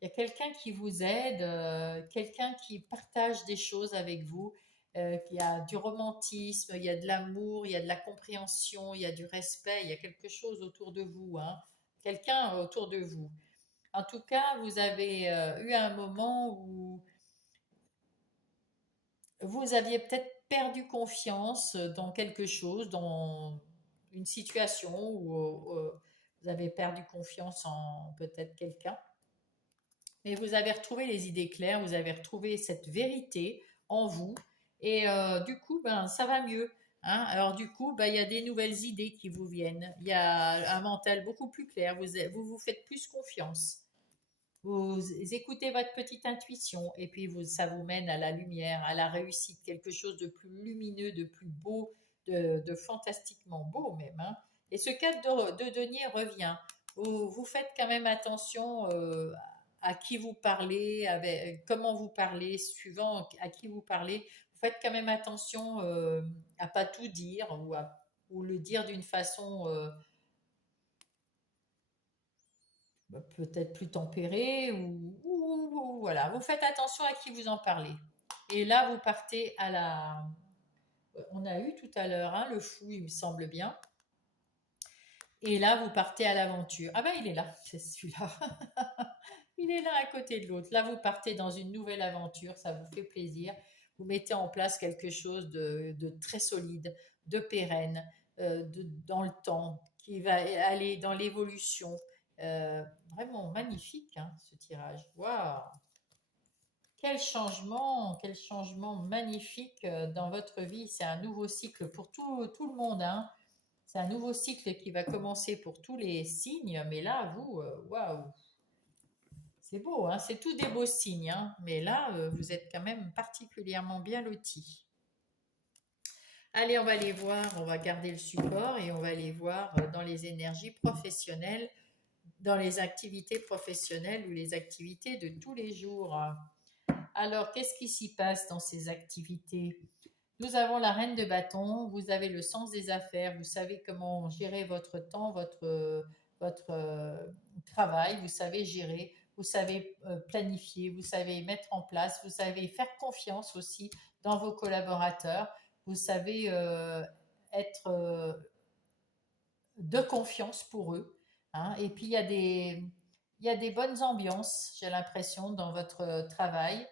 y a quelqu'un qui vous aide, quelqu'un qui partage des choses avec vous, il y a du romantisme, il y a de l'amour, il y a de la compréhension, il y a du respect, il y a quelque chose autour de vous, hein. Quelqu'un autour de vous. En tout cas, vous avez eu un moment où vous aviez peut-être perdu confiance dans quelque chose, dans une situation où vous avez perdu confiance en peut-être quelqu'un. Mais vous avez retrouvé les idées claires, vous avez retrouvé cette vérité en vous, et du coup, ça va mieux, hein. Alors du coup, il y a des nouvelles idées qui vous viennent, il y a un mental beaucoup plus clair, vous faites plus confiance, vous écoutez votre petite intuition, et puis ça vous mène à la lumière, à la réussite, quelque chose de plus lumineux, de plus beau, de fantastiquement beau même, hein. Et ce 4 de denier revient. Vous faites quand même attention à qui vous parlez, comment vous parlez, suivant à qui vous parlez. Vous faites quand même attention à pas tout dire ou le dire d'une façon peut-être plus tempérée voilà. Vous faites attention à qui vous en parlez. Et là, vous partez à la. On a eu tout à l'heure hein, le fou, il me semble bien. Et là, vous partez à l'aventure. Ah ben, il est là, c'est celui-là. Il est là à côté de l'autre. Là, vous partez dans une nouvelle aventure, ça vous fait plaisir. Vous mettez en place quelque chose de très solide, de pérenne, dans le temps, qui va aller dans l'évolution. Vraiment magnifique, hein, ce tirage. Waouh! Quel changement magnifique dans votre vie. C'est un nouveau cycle pour tout le monde, hein. C'est un nouveau cycle qui va commencer pour tous les signes, mais là, vous, waouh, c'est beau, hein, c'est tous des beaux signes, hein, mais là, vous êtes quand même particulièrement bien lotis. Allez, on va aller voir, on va garder le support et on va aller voir dans les énergies professionnelles, dans les activités professionnelles ou les activités de tous les jours. Alors, qu'est-ce qui s'y passe dans ces activités? Nous avons la reine de bâton, vous avez le sens des affaires, vous savez comment gérer votre temps, votre travail, vous savez gérer, vous savez planifier, vous savez mettre en place, vous savez faire confiance aussi dans vos collaborateurs, vous savez être de confiance pour eux, hein. Et puis il y a des bonnes ambiances, j'ai l'impression, dans votre travail.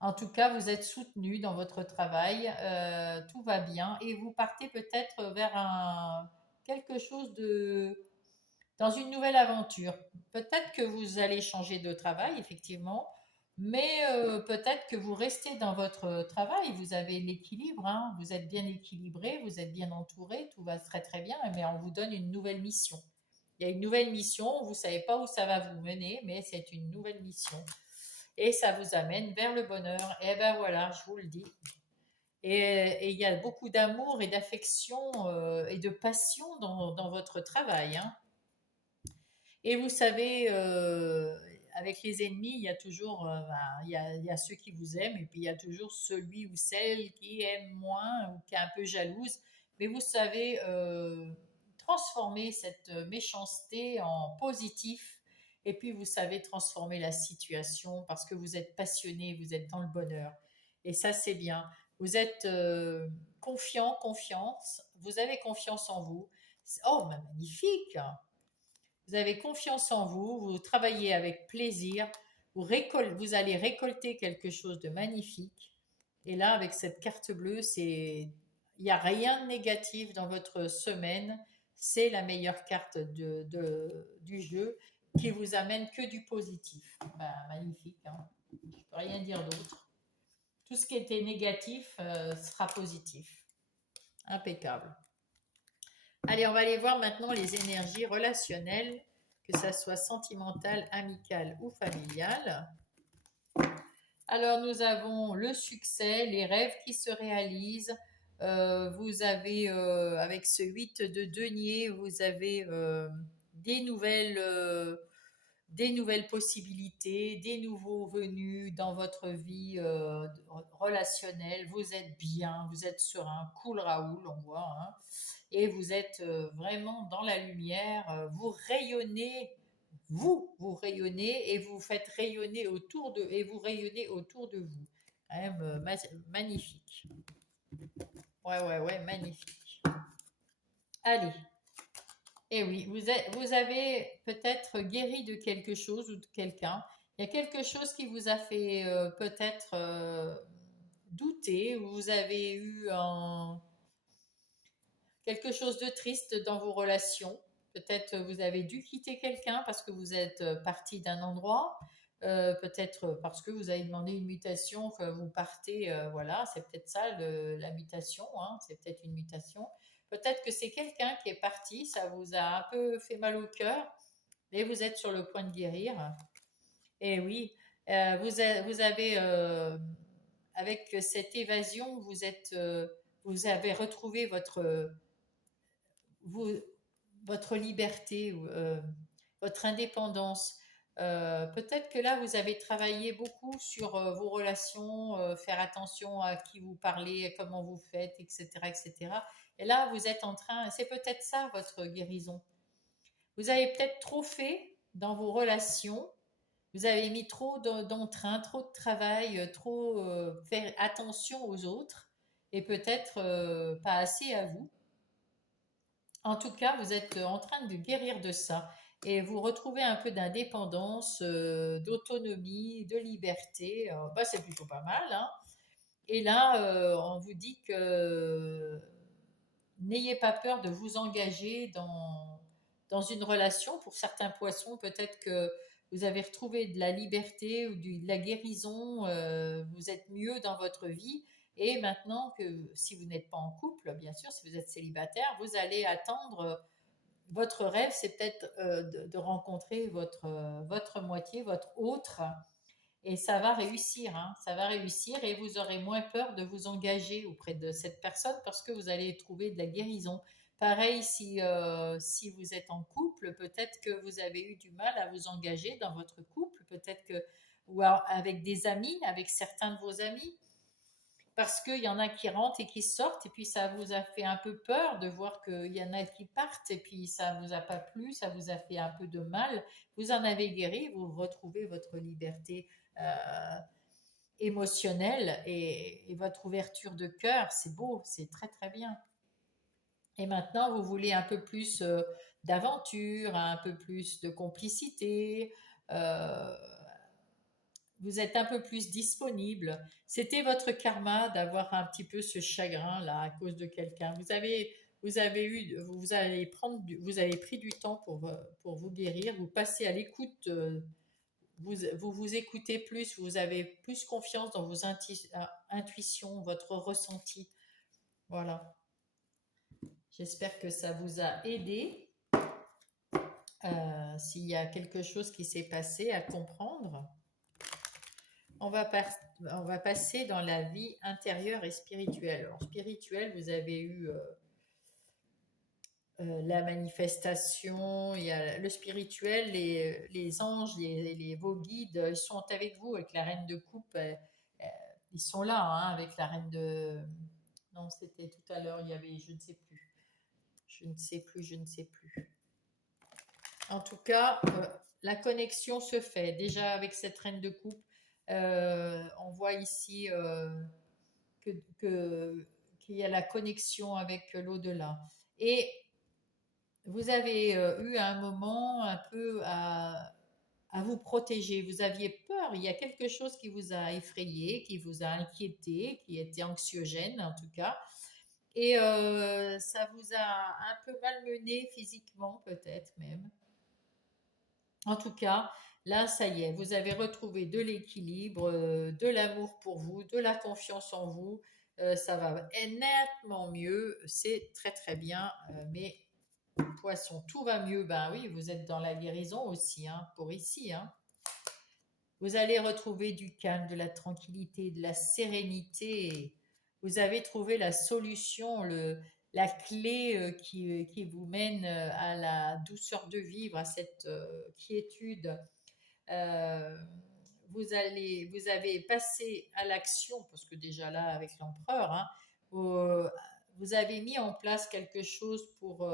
En tout cas, vous êtes soutenu dans votre travail, tout va bien et vous partez peut-être vers quelque chose dans une nouvelle aventure. Peut-être que vous allez changer de travail, effectivement, mais peut-être que vous restez dans votre travail. Vous avez l'équilibre, hein, vous êtes bien équilibré, vous êtes bien entouré, tout va très très bien, mais on vous donne une nouvelle mission. Il y a une nouvelle mission, vous ne savez pas où ça va vous mener, mais c'est une nouvelle mission et ça vous amène vers le bonheur. Et ben voilà, je vous le dis. Et il y a beaucoup d'amour et d'affection et de passion dans votre travail, hein. Et vous savez, avec les ennemis, il y a toujours, il y a ceux qui vous aiment et puis il y a toujours celui ou celle qui aime moins ou qui est un peu jalouse. Mais vous savez transformer cette méchanceté en positif et puis vous savez transformer la situation parce que vous êtes passionné, vous êtes dans le bonheur. Et ça, c'est bien. Vous êtes confiance, vous avez confiance en vous. Oh, magnifique! Vous avez confiance en vous, vous travaillez avec plaisir, vous allez récolter quelque chose de magnifique. Et là, avec cette carte bleue, il n'y a rien de négatif dans votre semaine. C'est la meilleure carte du jeu qui vous amène que du positif. Ben, magnifique, hein. Je ne peux rien dire d'autre. Tout ce qui était négatif sera positif. Impeccable. Allez, on va aller voir maintenant les énergies relationnelles, que ça soit sentimentale, amicale ou familiale. Alors, nous avons le succès, les rêves qui se réalisent. Vous avez, avec ce 8 de denier, vous avez des nouvelles possibilités, des nouveaux venus dans votre vie relationnelle. Vous êtes bien, vous êtes serein, cool Raoul, on voit, hein, et vous êtes vraiment dans la lumière. Vous rayonnez, vous rayonnez et vous faites rayonner autour de et vous rayonnez autour de vous. Quand même, magnifique. Ouais, magnifique. Allez. Eh oui, vous avez peut-être guéri de quelque chose ou de quelqu'un. Il y a quelque chose qui vous a fait peut-être douter, ou vous avez eu quelque chose de triste dans vos relations. Peut-être vous avez dû quitter quelqu'un parce que vous êtes parti d'un endroit. Peut-être parce que vous avez demandé une mutation, que vous partez, voilà, c'est peut-être ça la mutation, hein, c'est peut-être une mutation. Peut-être que c'est quelqu'un qui est parti, ça vous a un peu fait mal au cœur, mais vous êtes sur le point de guérir. Et oui, vous avez, avec cette évasion, vous avez retrouvé vous, votre liberté, votre indépendance. Peut-être que là, vous avez travaillé beaucoup sur vos relations, faire attention à qui vous parlez, comment vous faites, etc., etc. Et cetera. Et là, vous êtes en train, c'est peut-être ça votre guérison. Vous avez peut-être trop fait dans vos relations, vous avez mis trop d'entrain, trop de travail, trop faire attention aux autres et peut-être pas assez à vous. En tout cas, vous êtes en train de guérir de ça et vous retrouvez un peu d'indépendance, d'autonomie, de liberté. Bah, c'est plutôt pas mal, hein. Et là, on vous dit que n'ayez pas peur de vous engager dans une relation. Pour certains poissons, peut-être que vous avez retrouvé de la liberté ou de la guérison, vous êtes mieux dans votre vie. Et maintenant que si vous n'êtes pas en couple, bien sûr, si vous êtes célibataire, vous allez attendre. Votre rêve, c'est peut-être de rencontrer votre moitié, votre autre, et ça va réussir, hein, ça va réussir et vous aurez moins peur de vous engager auprès de cette personne parce que vous allez trouver de la guérison. Pareil, si vous êtes en couple, peut-être que vous avez eu du mal à vous engager dans votre couple, peut-être que, ou avec des amis, avec certains de vos amis, parce qu'il y en a qui rentrent et qui sortent, et puis ça vous a fait un peu peur de voir qu'il y en a qui partent, et puis ça ne vous a pas plu, ça vous a fait un peu de mal. Vous en avez guéri, vous retrouvez votre liberté émotionnelle et votre ouverture de cœur. C'est beau, c'est très très bien. Et maintenant, vous voulez un peu plus d'aventure, un peu plus de complicité. euh, vous êtes un peu plus disponible. C'était votre karma d'avoir un petit peu ce chagrin là à cause de quelqu'un. Vous avez pris du temps pour vous guérir. Vous passez à l'écoute. Vous écoutez plus. Vous avez plus confiance dans vos intuitions, votre ressenti. Voilà. J'espère que ça vous a aidé. S'il y a quelque chose qui s'est passé à comprendre. On va, on va passer dans la vie intérieure et spirituelle. Alors, spirituelle, vous avez eu la manifestation, il y a le spirituel, les anges, vos guides, ils sont avec vous, avec la reine de coupe. Ils sont là, hein, avec la reine de... Non, c'était tout à l'heure, il y avait, je ne sais plus. Je ne sais plus, je ne sais plus. En tout cas, la connexion se fait. Déjà avec cette reine de coupe, on voit ici que, que- qu'il y a la connexion avec l'au-delà. Et vous avez eu un moment un peu à vous protéger. Vous aviez peur. Il y a quelque chose qui vous a effrayé, qui vous a inquiété, qui était anxiogène en tout cas. Et ça vous a un peu malmené physiquement peut-être même. En tout cas, là, ça y est, vous avez retrouvé de l'équilibre, de l'amour pour vous, de la confiance en vous. Ça va nettement mieux. C'est très très bien. Mais poisson, tout va mieux. Ben oui, vous êtes dans la guérison aussi, hein, pour ici, hein. Vous allez retrouver du calme, de la tranquillité, de la sérénité. Vous avez trouvé la solution, la clé qui vous mène à la douceur de vivre, à cette quiétude. Euh, vous avez passé à l'action, parce que déjà là, avec l'empereur, hein, vous, vous avez mis en place quelque chose pour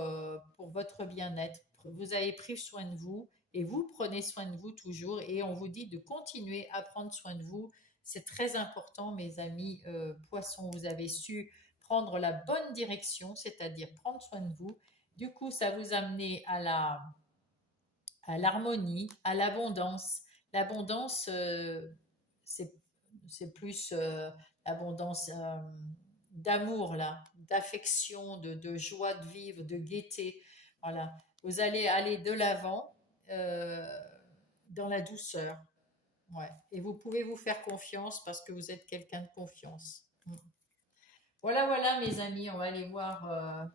votre bien-être. Vous avez pris soin de vous et vous prenez soin de vous toujours et on vous dit de continuer à prendre soin de vous. C'est très important, mes amis poissons. Vous avez su prendre la bonne direction, c'est-à-dire prendre soin de vous. Du coup, ça vous a amené à l'harmonie, à l'abondance. L'abondance, c'est, c'est plus l'abondance d'amour, là, d'affection, de joie de vivre, de gaieté. Voilà. Vous allez aller de l'avant euh, dans la douceur. Ouais. Et vous pouvez vous faire confiance parce que vous êtes quelqu'un de confiance. Voilà, voilà, mes amis, on va aller voir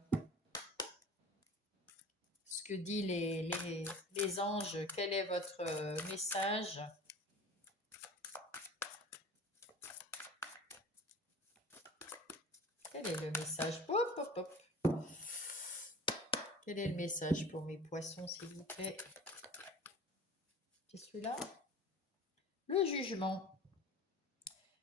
ce que dit les anges. Quel est votre message? Quel est le message? Hop, hop, hop. Quel est le message pour mes poissons, s'il vous plaît? C'est celui-là? Le jugement.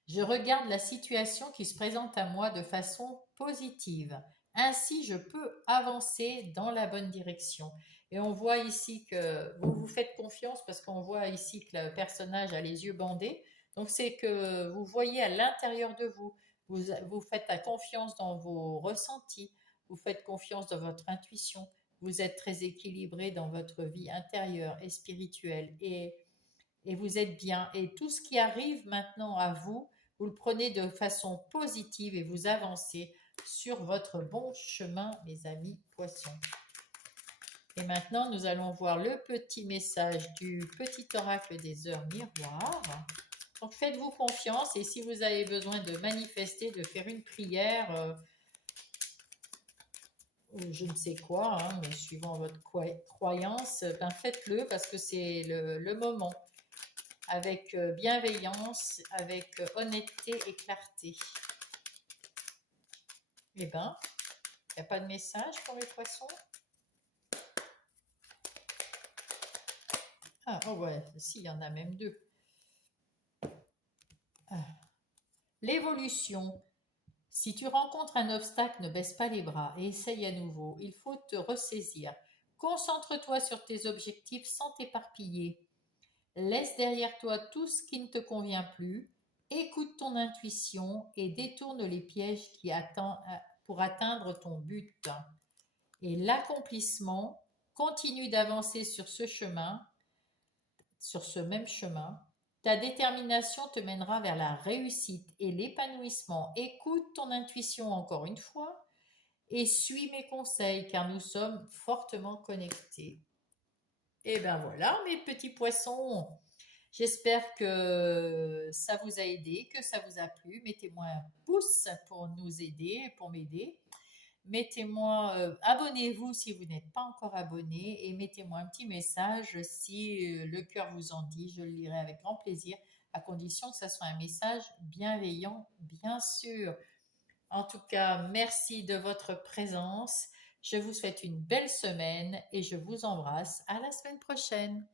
Je regarde la situation qui se présente à moi de façon positive. Ainsi, je peux avancer dans la bonne direction. Et on voit ici que vous vous faites confiance parce qu'on voit ici que le personnage a les yeux bandés. Donc, c'est que vous voyez à l'intérieur de vous. Vous faites confiance dans vos ressentis. Vous faites confiance dans votre intuition. Vous êtes très équilibré dans votre vie intérieure et spirituelle. Et vous êtes bien. Et tout ce qui arrive maintenant à vous, vous le prenez de façon positive et vous avancez sur votre bon chemin, mes amis poissons. Et maintenant, nous allons voir le petit message du petit oracle des heures miroirs. Donc, faites-vous confiance et si vous avez besoin de manifester, de faire une prière, ou je ne sais quoi, hein, mais suivant votre croyance, ben faites-le parce que c'est le moment. Avec bienveillance, avec honnêteté et clarté. Eh bien, il n'y a pas de message pour les poissons? Ah, oh ouais, si, il y en a même deux. Ah. L'évolution. Si tu rencontres un obstacle, ne baisse pas les bras et essaye à nouveau. Il faut te ressaisir. Concentre-toi sur tes objectifs sans t'éparpiller. Laisse derrière toi tout ce qui ne te convient plus. Écoute ton intuition et détourne les pièges qui attendent pour atteindre ton but. Et l'accomplissement, continue d'avancer sur ce chemin, sur ce même chemin. Ta détermination te mènera vers la réussite et l'épanouissement. Écoute ton intuition encore une fois et suis mes conseils car nous sommes fortement connectés. Et ben voilà, mes petits poissons. J'espère que ça vous a aidé, que ça vous a plu. Mettez-moi un pouce pour nous aider, pour m'aider. Mettez-moi, abonnez-vous si vous n'êtes pas encore abonné et mettez-moi un petit message si le cœur vous en dit. Je le lirai avec grand plaisir, à condition que ce soit un message bienveillant, bien sûr. En tout cas, merci de votre présence. Je vous souhaite une belle semaine et je vous embrasse. À la semaine prochaine.